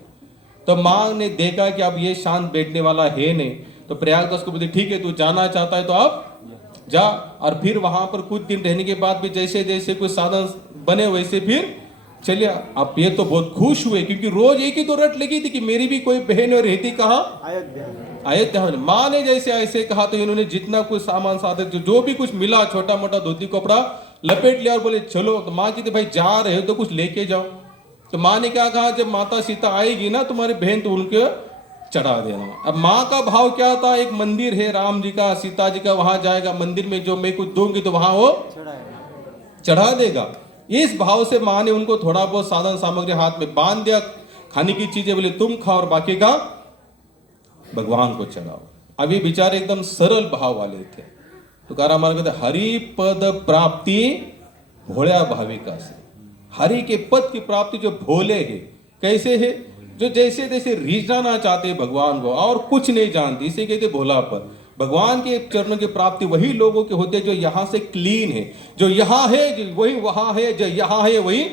तो माँ ने देखा कि अब ये शांत बैठने वाला है नहीं, तो प्रयागदास को बोलते ठीक है तू जाना चाहता है तो अब जा। और फिर वहां पर कुछ दिन रहने के बाद भी जैसे जैसे कुछ साधन बने वैसे फिर चलिए। अब ये तो बहुत खुश हुए, क्योंकि रोज एक ही तो रट लगी थी कि मेरी भी कोई बहन और रहती कहाँ, अयोध्या में। माँ ने जैसे ऐसे कहा तो इन्होंने जितना कुछ सामान साधन जो भी कुछ मिला, छोटा मोटा धोती कपड़ा लपेट लिया और बोले चलो। तो माँ कहती भाई जा रहे हो तो कुछ लेके जाओ। तो माँ ने क्या कहा, जब माता सीता आएगी ना तुम्हारी बहन, तो उनके चढ़ा देना। अब माँ का भाव क्या था, एक मंदिर है राम जी का, सीता जी का, वहां जाएगा, मंदिर में जो मैं कुछ दूंगी तो वहां वो चढ़ा देगा। इस भाव से माँ ने उनको थोड़ा बहुत साधन सामग्री हाथ में बांध दिया, खाने की चीजें बोले तुम खाओ और बाकी का भगवान को चढ़ाओ। अभी बेचारे एकदम सरल भाव वाले थे। तुकाराम महाराज कहते हरि पद प्राप्ति भोळ्या भाविका से। हरि के पद की प्राप्ति जो भोले है, कैसे है, जो जैसे जैसे रिझाना चाहते हैं भगवान को और कुछ नहीं जानते, इसे कहते भोलापन। भगवान के चरणों की प्राप्ति वही लोगों के होते हैं जो यहाँ से क्लीन है, जो यहाँ है वही वहां है, जो यहाँ है वही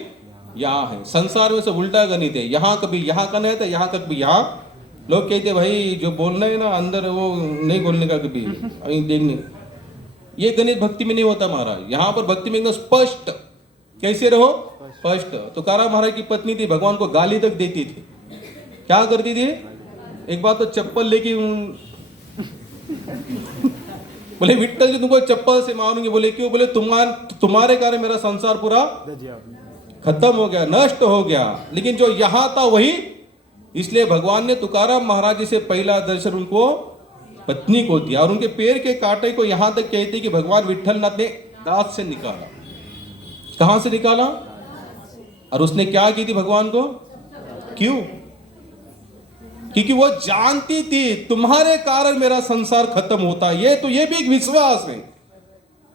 यहाँ है। संसार में सब उल्टा गणित है, यहाँ कभी यहाँ करना है तो यहाँ कभी यहाँ। लोग कहते भाई जो बोलना है ना अंदर वो नहीं बोलने का, कभी देखने। ये गणित भक्ति में नहीं होता महाराज। यहाँ पर भक्ति में एकदम स्पष्ट, कैसे रहो स्पष्ट। तो तुकाराम महाराज की पत्नी थी, भगवान को गाली तक देती थी। क्या करती थी, एक बार तो चप्पल लेके बोले विट्ठल जी तुमको चप्पल से मारूंगी। बोले क्यों, बोले तुम्हारे कारण मेरा संसार पूरा खत्म हो गया, नष्ट हो गया। लेकिन जो यहां था वही, इसलिए भगवान ने तुकाराम महाराज जी से पहला दर्शन उनको पत्नी को दिया, और उनके पैर के कांटे को यहां तक कहते कि भगवान विट्ठलनाथ ने दांत से निकाला। कहां से निकाला, और उसने क्या की थी भगवान को, क्यों, क्योंकि वो जानती थी तुम्हारे कारण मेरा संसार खत्म होता है। ये भी एक विश्वास है,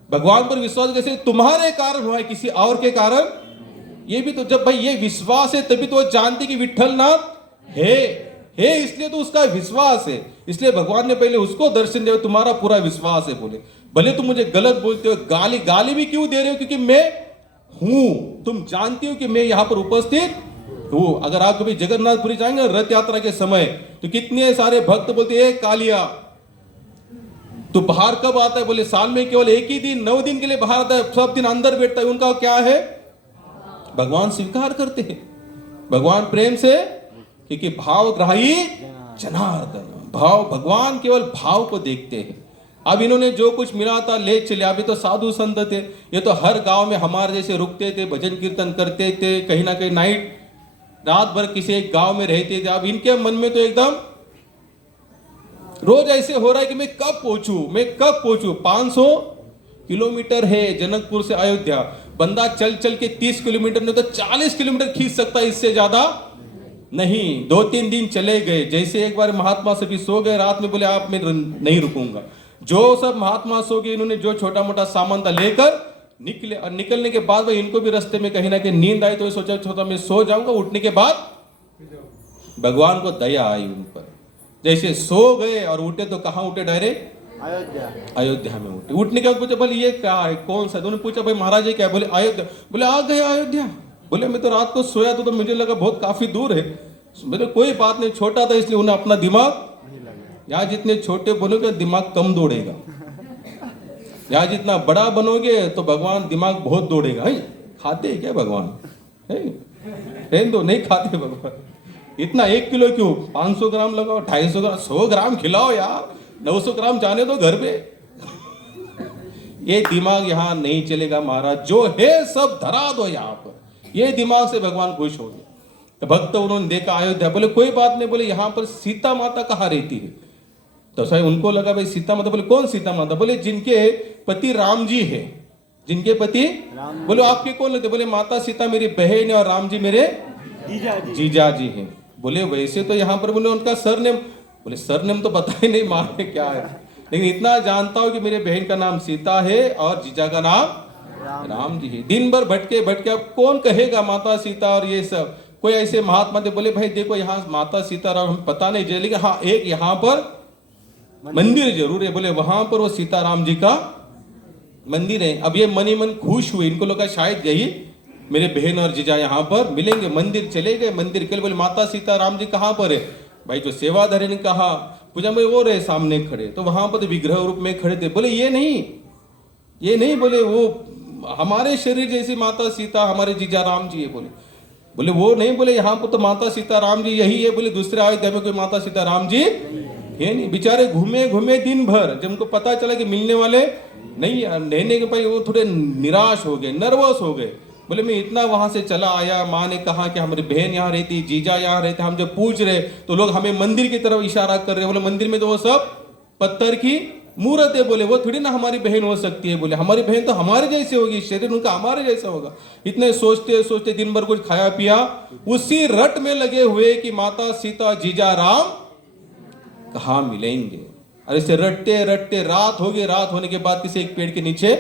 भगवान पर विश्वास कैसे, तुम्हारे कारण हुआ है, किसी और के कारण। ये भी तो जब भाई ये विश्वास है तभी तो वो जानती कि विट्ठलनाथ है, इसलिए तो उसका विश्वास है। इसलिए भगवान ने पहले उसको दर्शन दिया, तुम्हारा पूरा विश्वास है। बोले भले तुम मुझे गलत बोलते हो, गाली भी क्यों दे रहे हो, क्योंकि मैं हूं, तुम जानती हो कि मैं यहां पर उपस्थित हूं। अगर आप कभी जगन्नाथपुरी जाएंगे रथ यात्रा के समय, तो कितने सारे भक्त बोलते हैं कालिया तो बाहर कब आता है, बोले साल में केवल एक ही दिन 9 दिन के लिए बाहर आता है, सब दिन अंदर बैठता है। उनका क्या है, भगवान स्वीकार करते हैं, भगवान प्रेम से, क्योंकि भाव ग्राही जनार्दन। भाव, भगवान केवल भाव को देखते हैं। अब इन्होंने जो कुछ मिला था ले चले। अभी तो साधु संत थे, ये तो हर गांव में हमारे जैसे रुकते थे, भजन कीर्तन करते थे, कहीं ना कहीं नाइट रात भर किसी एक गांव में रहते थे। अब इनके मन में तो एकदम रोज ऐसे हो रहा है कि मैं कब पहुंचूं। 500 किलोमीटर है जनकपुर से अयोध्या। बंदा चल चल के 30 किलोमीटर नहीं तो 40 किलोमीटर खींच सकता है, इससे ज्यादा नहीं। 2-3 दिन चले गए। जैसे एक बार महात्मा सभी सो गए रात में, बोले आप मैं नहीं रुकूंगा। जो सब महात्मा सो गए, इन्होंने जो छोटा मोटा सामान था लेकर निकले। और निकलने के बाद भाई इनको भी रास्ते में कहीं ना कहीं नींद आई, तो सोचा छोटा मैं सो जाऊंगा। उठने के बाद भगवान को दया आई उन पर। जैसे सो गए और उठे तो कहाँ उठे? डायरेक्ट अयोध्या में उठे। उठने के बाद पूछा बोले ये क्या है, कौन सा? उन्होंने पूछा भाई महाराज ये क्या? बोले अयोध्या। बोले आ गए अयोध्या? बोले मैं तो रात को सोया तो मुझे लगा बहुत काफी दूर है। बोले कोई बात नहीं, छोटा था इसलिए उन्हें अपना दिमाग, यहाँ जितने छोटे बनोगे दिमाग कम दौड़ेगा, यहाँ जितना बड़ा बनोगे तो भगवान दिमाग बहुत दौड़ेगा। है खाते हैं क्या भगवान? है दो नहीं खाते भगवान। इतना 1 किलो क्यों? 500 ग्राम लगाओ, 250 ग्राम, 100 ग्राम खिलाओ यार, 900 ग्राम जाने दो घर पे। ये दिमाग यहाँ नहीं चलेगा महाराज, जो है सब धरा दो यहाँ पर। ये दिमाग से भगवान खुश हो गए। तो भक्त उन्होंने देखा अयोध्या। बोले कोई बात नहीं, बोले यहाँ पर सीता माता कहाँ रहती है? तो सही उनको लगा भाई सीता माता। बोले कौन सीता माता? बोले जिनके पति राम जी है। जिनके पति? बोले आपके कौन लगते? बोले माता सीता मेरी बहन है और राम जी मेरे जीजा जी हैं। बोले वैसे तो यहाँ पर बोले उनका सरनेम। बोले सरनेम तो पता ही नहीं माँ में क्या है, लेकिन इतना जानता हूँ कि मेरे बहन का नाम सीता है और जीजा का नाम राम जी है। दिन भर भटके अब कौन कहेगा माता सीता और ये सब। कोई ऐसे महात्मा थे, बोले भाई देखो यहाँ माता सीता राम हमें पता नहीं चले, लेकिन हाँ एक यहाँ पर मंदिर जरूर है। बोले वहां पर वो सीताराम जी का मंदिर है। अब ये मन ही मन खुश हुए। इनको लगा शायद यही मेरे बहन और जीजा यहाँ पर मिलेंगे। मंदिर चले गए। मंदिर के लिए बोले माता सीताराम जी कहाँ पर है? भाई जो सेवाधारी ने कहा, पूछा मैं वो रहे सामने खड़े। तो वहां पर विग्रह रूप में खड़े थे। बोले ये नहीं, बोले वो हमारे शरीर जैसी माता सीता हमारे जीजा राम जी है। बोले वो नहीं, बोले यहाँ पर तो माता सीता राम जी यही है। बोले दूसरे अयोध्या में कोई माता सीता राम जी है नहीं। बेचारे घूमे दिन भर। जब उनको पता चला कि मिलने वाले नहीं रहने के भाई वो थोड़े निराश हो गए, नर्वस हो गए। बोले मैं इतना वहां से चला आया, माँ ने कहा कि हमारी बहन यहाँ रहती, जीजा यहाँ रहते, हम जब पूछ रहे तो लोग हमें मंदिर की तरफ इशारा कर रहे। बोले मंदिर में तो वो सब पत्थर की मूर्त है। बोले वो थोड़ी ना हमारी बहन हो सकती है। बोले हमारी बहन तो हमारे जैसे होगी, शरीर उनका हमारे जैसा होगा। इतने सोचते दिन भर कुछ खाया पिया, उसी रट में लगे हुए कि माता सीता जीजा राम कहाँ मिलेंगे। और इसे रटते रात हो गई। रात होने के बाद किसी एक पेड़ के नीचे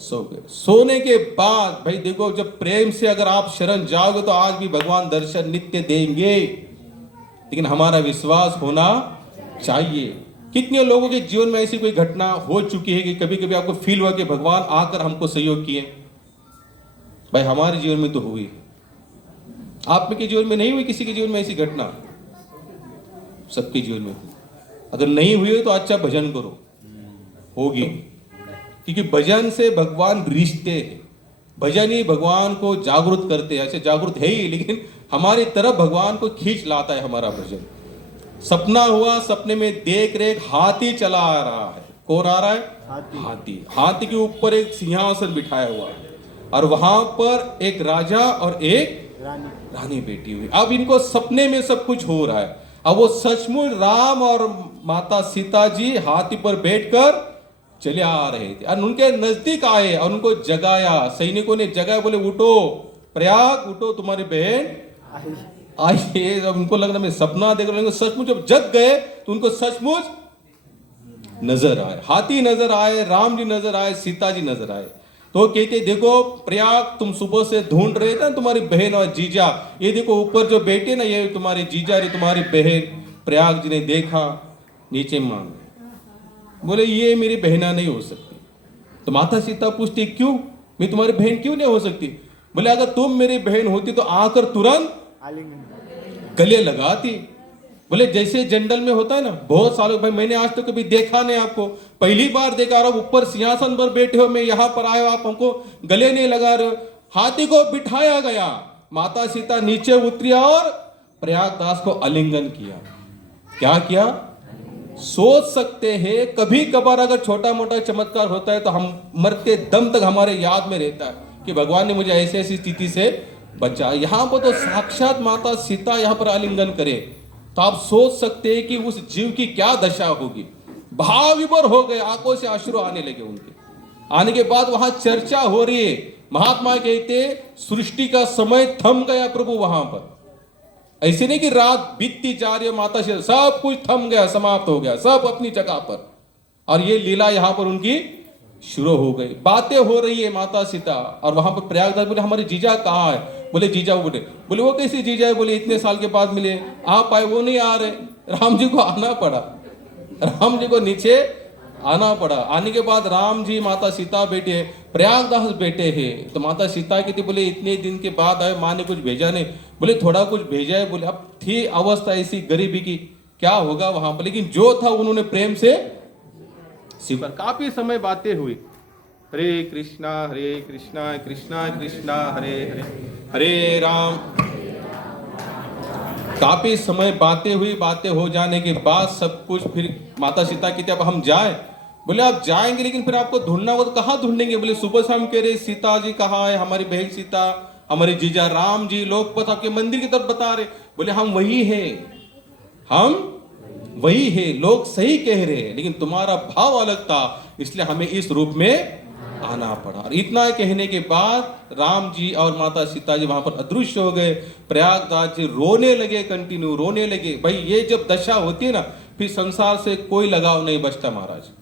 सो गए। सोने के बाद भाई देखो, जब प्रेम से अगर आप शरण जाओगे तो आज भी भगवान दर्शन नित्य देंगे, लेकिन हमारा विश्वास होना चाहिए। कितने लोगों के जीवन में ऐसी कोई घटना हो चुकी है कि कभी कभी आपको फील हुआ कि भगवान आकर हमको सहयोग किए? भाई हमारे जीवन में तो हुई, आपके जीवन में नहीं हुई? किसी के जीवन में ऐसी घटना? सबके जीवन में हुई। अगर नहीं हुई तो अच्छा भजन करो, होगी। क्योंकि भजन से भगवान रिश्ते हैं। भजन ही भगवान को जागृत करते हैं। ऐसे जागृत है ही, लेकिन हमारी तरफ भगवान को खींच लाता है हमारा भजन। सपना हुआ, सपने में देख रहे हाथी चला आ रहा है। कौन आ रहा है? हाथी के ऊपर एक सिंहासन बिठाया हुआ है और वहां पर एक राजा और एक रानी बैठी हुई। अब इनको सपने में सब कुछ हो रहा है। अब वो सचमुच राम और माता सीता जी हाथी पर बैठकर चले आ रहे थे और उनके नजदीक आए और उनको जगाया। सैनिकों ने जगाया, बोले उठो प्रयाग, उठो तुम्हारी बहन आई। अब उनको लग रहा मैं सपना देख रहा हूं। सचमुच जब जग गए तो उनको सचमुच नजर आए। हाथी नजर आए, राम जी नजर आए, सीता जी नजर आए। तो कहते देखो प्रयाग, तुम सुबह से ढूंढ रहे थे ना तुम्हारी बहन और जीजा, ये देखो ऊपर जो बैठे ना ये तुम्हारी जीजा, ये तुम्हारी बहन। प्रयाग जी ने देखा, नीचे मांग, बोले ये मेरी बहना नहीं हो सकती। तो माता सीता पूछती क्यों, मैं तुम्हारी बहन क्यों नहीं हो सकती? बोले अगर तुम मेरी बहन होती तो आकर तुरंत गले लगाती। बोले जैसे जंगल में होता है ना, बहुत सालों भाई मैंने आज तो कभी देखा नहीं आपको, पहली बार देखा रहा हूं। ऊपर सिंहासन पर बैठे हो, मैं यहां पर आया, आप हमको गले नहीं लगा रहे हो। हाथी को बिठाया गया, माता सीता नीचे उतरी और प्रयागदास को आलिंगन किया। क्या किया? सोच सकते हैं कभी कभार अगर छोटा मोटा चमत्कार होता है तो हम मरते दम तक हमारे याद में रहता है कि भगवान ने मुझे ऐसी ऐसी स्थिति से बचा। यहाँ पर तो साक्षात माता सीता यहाँ पर आलिंगन करे तो आप सोच सकते हैं कि उस जीव की क्या दशा होगी। भाव विभोर हो गए, आंखों से अश्रु आने लगे उनके। आने के बाद वहां चर्चा हो रही है, महात्मा कहते सृष्टि का समय थम गया प्रभु वहां पर। ऐसे नहीं कि रात बीतती जा रही है, माता से सब कुछ थम गया, समाप्त हो गया, सब अपनी जगह पर। और ये लीला यहां पर उनकी शुरू हो गई। बातें हो रही है माता सीता और वहां पर प्रयागराज बोले हमारे जीजा कहाँ है? बोले जीजा बोले वो कैसे जीजा है? बोले इतने साल के बाद मिले, आप आए, वो नहीं आ रहे। राम जी को आना पड़ा, राम जी को नीचे आना पड़ा। आने के बाद राम जी माता सीता बेटे प्रयागदास बेटे हैं। तो माता सीता की थी, बोले इतने दिन के बाद आए, माँ ने कुछ भेजा नहीं। बोले थोड़ा कुछ भेजा है। बोले अब थी अवस्था ऐसी गरीबी की, क्या होगा वहां पर, लेकिन जो था उन्होंने प्रेम से स्वीकार। काफी समय बातें हुई, हरे कृष्णा कृष्णा कृष्णा हरे हरे हरे राम। काफी समय बातें हुई। बातें हो जाने के बाद सब कुछ फिर माता सीता कहते अब हम जाए। बोले आप जाएंगे लेकिन फिर आपको ढूंढना होगा, तो कहाँ ढूंढेंगे? बोले सुबह शाम कह रहे सीता जी कहाँ है, हमारी बहन सीता, हमारे जीजा राम जी, लोग बस आपके मंदिर की तरफ बता रहे। बोले हम वही है, हम वही है, लोग सही कह रहे हैं, लेकिन तुम्हारा भाव अलग था, इसलिए हमें इस रूप में आना पड़ा। और इतना कहने के बाद राम जी और माता सीता जी वहां पर अदृश्य हो गए। प्रयागराज जी रोने लगे, कंटिन्यू रोने लगे। भाई ये जब दशा होती है ना, फिर संसार से कोई लगाव नहीं बचता महाराज।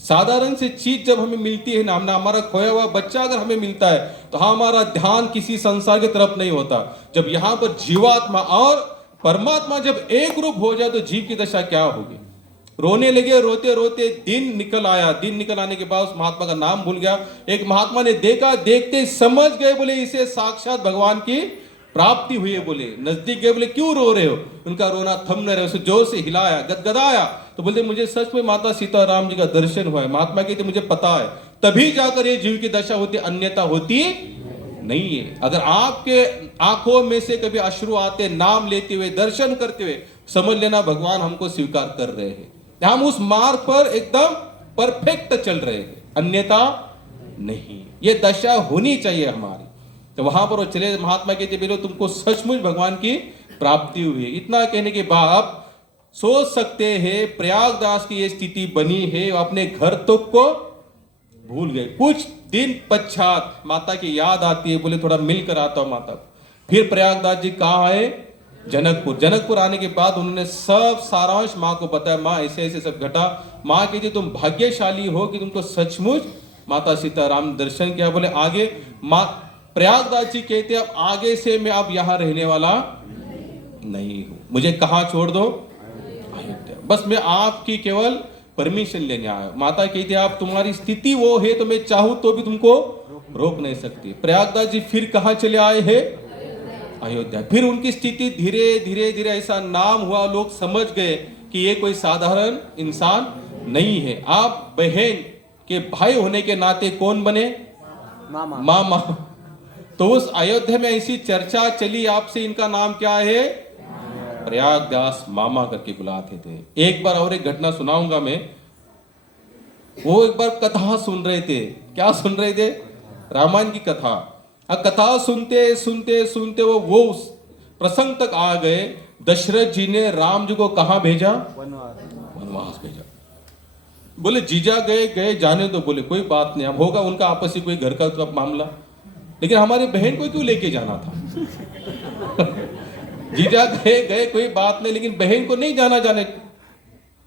साधारण से चीज जब हमें मिलती है ना, हमारा खोया हुआ बच्चा अगर हमें मिलता है तो हमारा ध्यान किसी संसार की तरफ नहीं होता। जब यहाँ पर जीवात्मा और परमात्मा जब एक रूप हो जाए तो जीव की दशा क्या होगी। रोने लगे, रोते रोते दिन निकल आया। दिन निकल आने के बाद उस महात्मा का नाम भूल गया। एक महात्मा ने देखा, देखते समझ गए, बोले इसे साक्षात भगवान की प्राप्ति हुई है। बोले नजदीक गए, बोले क्यों रो रहे हो? उनका रोना थम न रहे, उसे जोर से हिलाया, गदगदाया। तो बोलते मुझे सच में माता सीता राम जी का दर्शन हुआ है। महात्मा कहते मुझे पता है, तभी जाकर ये जीव की दशा होती, अन्यथा होती नहीं है। अगर आपके आंखों में से कभी अश्रु आते, नाम लेते हुए, दर्शन करते हुए, समझ लेना भगवान हमको स्वीकार कर रहे हैं, हम उस मार्ग पर एकदम परफेक्ट चल रहे हैं, अन्यथा नहीं। ये दशा होनी चाहिए हमारी। तो वहां पर वो चले, महात्मा कहते बोलो तुमको सचमुच भगवान की प्राप्ति हुई है। इतना कहने के बाद आप सोच सकते हैं प्रयागदास की ये स्थिति बनी है, अपने घर तक को भूल गए। कुछ दिन पश्चात माता की याद आती है, बोले थोड़ा मिलकर आता हूं माता। फिर प्रयागदास जी कहाँ आए? जनकपुर। जनकपुर आने के बाद उन्होंने सब सारांश माँ को बताया, माँ ऐसे ऐसे सब घटा। माँ कहती तुम भाग्यशाली हो कि तुमको सचमुच माता सीताराम दर्शन किया। बोले आगे? माँ प्रयागदास जी कहते अब आगे से मैं अब यहाँ रहने वाला नहीं हूं, मुझे कहाँ छोड़ दो? अयोध्या। बस मैं आपकी केवल परमिशन लेने आया। माता कहती आप तुम्हारी स्थिति वो है तो मैं चाहूं तो भी तुमको रोक नहीं सकती। प्रयागदास जी फिर कहाँ चले आए हैं? अयोध्या। फिर उनकी स्थिति धीरे धीरे धीरे ऐसा नाम हुआ, लोग समझ गए कि ये कोई साधारण इंसान नहीं है। आप बहन के भाई होने के नाते कौन बने? मामा। मामा। तो उस अयोध्या में ऐसी चर्चा चली, आपसे इनका नाम क्या है? प्रयागदास मामा करके बुलाते थे। एक बार और एक घटना सुनाऊंगा मैं। वो एक बार कथा सुन रहे थे। क्या सुन रहे थे? रामायण की कथा। कथा सुनते सुनते सुनते वो प्रसंग तक आ गए। दशरथ जी ने राम जी को कहाँ भेजा? वनवास भेजा। बोले जीजा गए जाने दो। बोले कोई बात नहीं, अब होगा उनका आपसी कोई घर का मामला, लेकिन हमारी बहन को क्यों लेके जाना था? जीजा गए कोई बात नहीं, लेकिन बहन को नहीं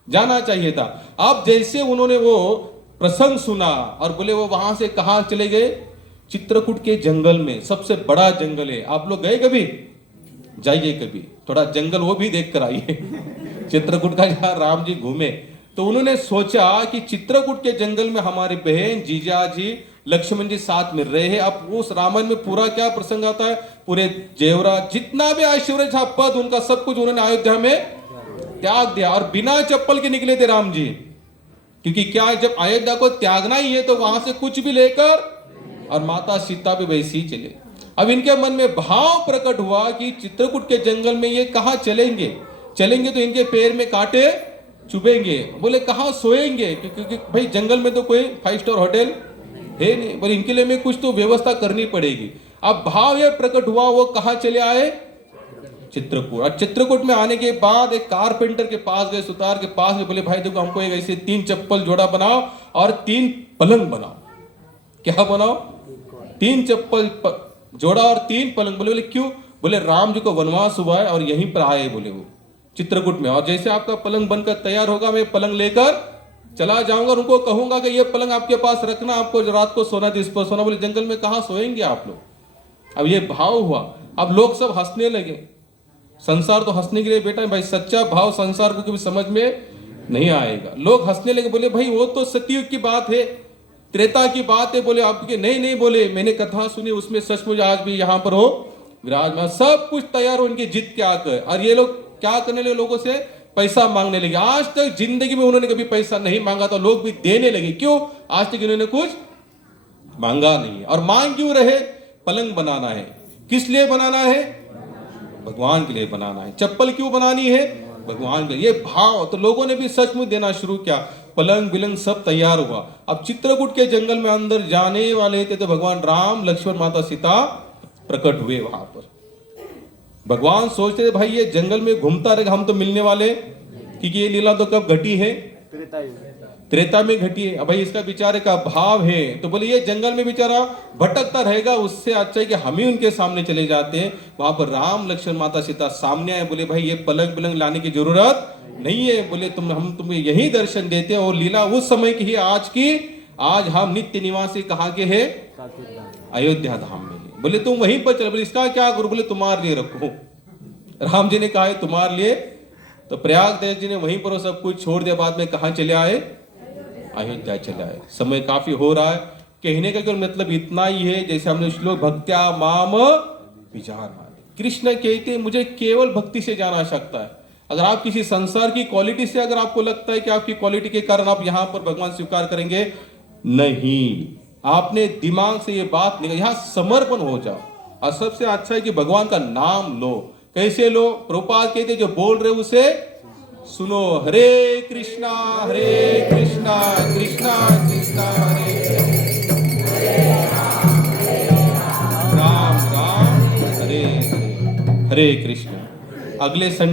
जाना चाहिए था। अब जैसे उन्होंने वो प्रसंग सुना और बोले वो वहां से कहां चले गए? चित्रकूट के जंगल में, सबसे बड़ा जंगल है। आप लोग गए कभी? जाइए कभी, थोड़ा जंगल वो भी देख कर आइए। चित्रकूट का जहां राम जी घूमे, तो उन्होंने सोचा कि चित्रकूट के जंगल में हमारी बहन जीजा जी लक्ष्मण जी साथ मिल रहे हैं। अब उस रामायण में पूरा क्या प्रसंग आता है? पूरे जेवरा जितना भी ऐश्वर्य था, पद उनका सब कुछ उन्होंने अयोध्या में त्याग दिया और बिना चप्पल के निकले थे राम जी। क्योंकि क्या, जब अयोध्या को त्यागना ही है तो वहां से कुछ भी लेकर, और माता सीता भी वैसे ही चले। अब इनके मन में भाव प्रकट हुआ कि चित्रकूट के जंगल में ये कहां चलेंगे तो इनके पैर में कांटे चुभेंगे। बोले कहाँ सोएंगे, क्योंकि भाई जंगल में तो कोई 5 स्टार होटल है नहीं। बोले इनके लिए मैं कुछ तो व्यवस्था करनी पड़ेगी। अब भाव यह प्रकट हुआ, वो कहाँ चले आए, चित्रकूट। और चित्रकूट में आने के बाद एक कारपेंटर के पास गए, सुतार के पास गए, बोले भाई देखो हमको एक ऐसे 3 चप्पल जोड़ा बनाओ और 3 पलंग बनाओ। क्या बनाओ, 3 चप्पल जोड़ा और 3 पलंग। बोले क्यों, बोले राम जी को वनवास हुआ है और यहीं पर आए, बोले वो चित्रकूट में, और जैसे आपका पलंग बनकर तैयार होगा मैं पलंग लेकर चला जाऊंगा और उनको कहूंगा कि ये पलंग आपके पास रखना, आपको रात को सोना इस पर सोना। बोले जंगल में कहाँ सोएंगे आप लोग। अब ये भाव हुआ। अब लोग सब हंसने लगे। संसार तो हंसने के लिए बेटा है भाई, सच्चा भाव संसार को कभी समझ में नहीं आएगा। लोग हंसने लगे, बोले भाई वो तो सतयुग की बात है, त्रेता की बात है। बोले आपके नहीं, बोले मैंने कथा सुनी, उसमें सचमुच आज भी यहाँ पर हो विराजमान, सब कुछ तैयार हो इनकी जीत के आकर। और ये लोग क्या करने लगे, लोगों से पैसा मांगने लगे। आज तक जिंदगी में उन्होंने कभी पैसा नहीं मांगा, तो लोग भी देने लगे। क्यों, आज तक इन्होंने कुछ मांगा नहीं है। और मांग क्यों रहे, पलंग बनाना है, किस लिए बनाना है, भगवान के लिए बनाना है। चप्पल क्यों बनानी है, भगवान के लिए। ये भाव तो लोगों ने भी सचमुच देना शुरू किया। पलंग बिलंग सब तैयार हुआ। अब चित्रकूट के जंगल में अंदर जाने वाले थे तो भगवान राम, लक्ष्मण, माता सीता प्रकट हुए वहां पर। भगवान सोचते थे भाई ये जंगल में घूमता रहेगा, हम तो मिलने वाले, क्योंकि ये लीला तो कब घटी है, त्रेता में घटी है। अब भाई इसका बेचारे का भाव है, तो बोले ये जंगल में बेचारा भटकता रहेगा, उससे अच्छा है कि हम ही उनके सामने चले जाते हैं। वहां पर राम, लक्ष्मण, माता सीता सामने आए। बोले भाई ये पलंग बिलंग लाने की जरूरत नहीं है। बोले हम तुम्हें यही दर्शन देते हैं। और लीला उस समय की ही आज की। आज हम नित्य निवासी कहाँ के हैं, अयोध्या धाम में। बोले तुम वहीं पर चले। बोले इसका क्या करूं, बोले तुम्हारे लिए रखो। राम जी ने कहा है तुम्हारे लिए, तो प्रयागराज जी ने वहीं पर सब कुछ छोड़ दिया। बाद में कहाँ चले आए, अयोध्या चले आए। समय काफी हो रहा है, कहने का केवल मतलब इतना ही है, जैसे हमने श्लोक भक्त्या माम विजानाति। कृष्ण कहते मुझे केवल भक्ति से जाना सकता है। अगर आप किसी संसार की क्वालिटी से अगर आपको लगता है कि आपकी क्वालिटी के कारण आप यहां पर भगवान स्वीकार करेंगे, नहीं, आपने दिमाग से ये बात निकल, यहां समर्पण हो जाओ। और सबसे अच्छा है कि भगवान का नाम लो। कैसे लो, प्रभुपाद कहते जो बोल रहे उसे सुनो। हरे कृष्णा कृष्णा कृष्णा हरे राम राम हरे हरे, हरे कृष्ण। अगले संडे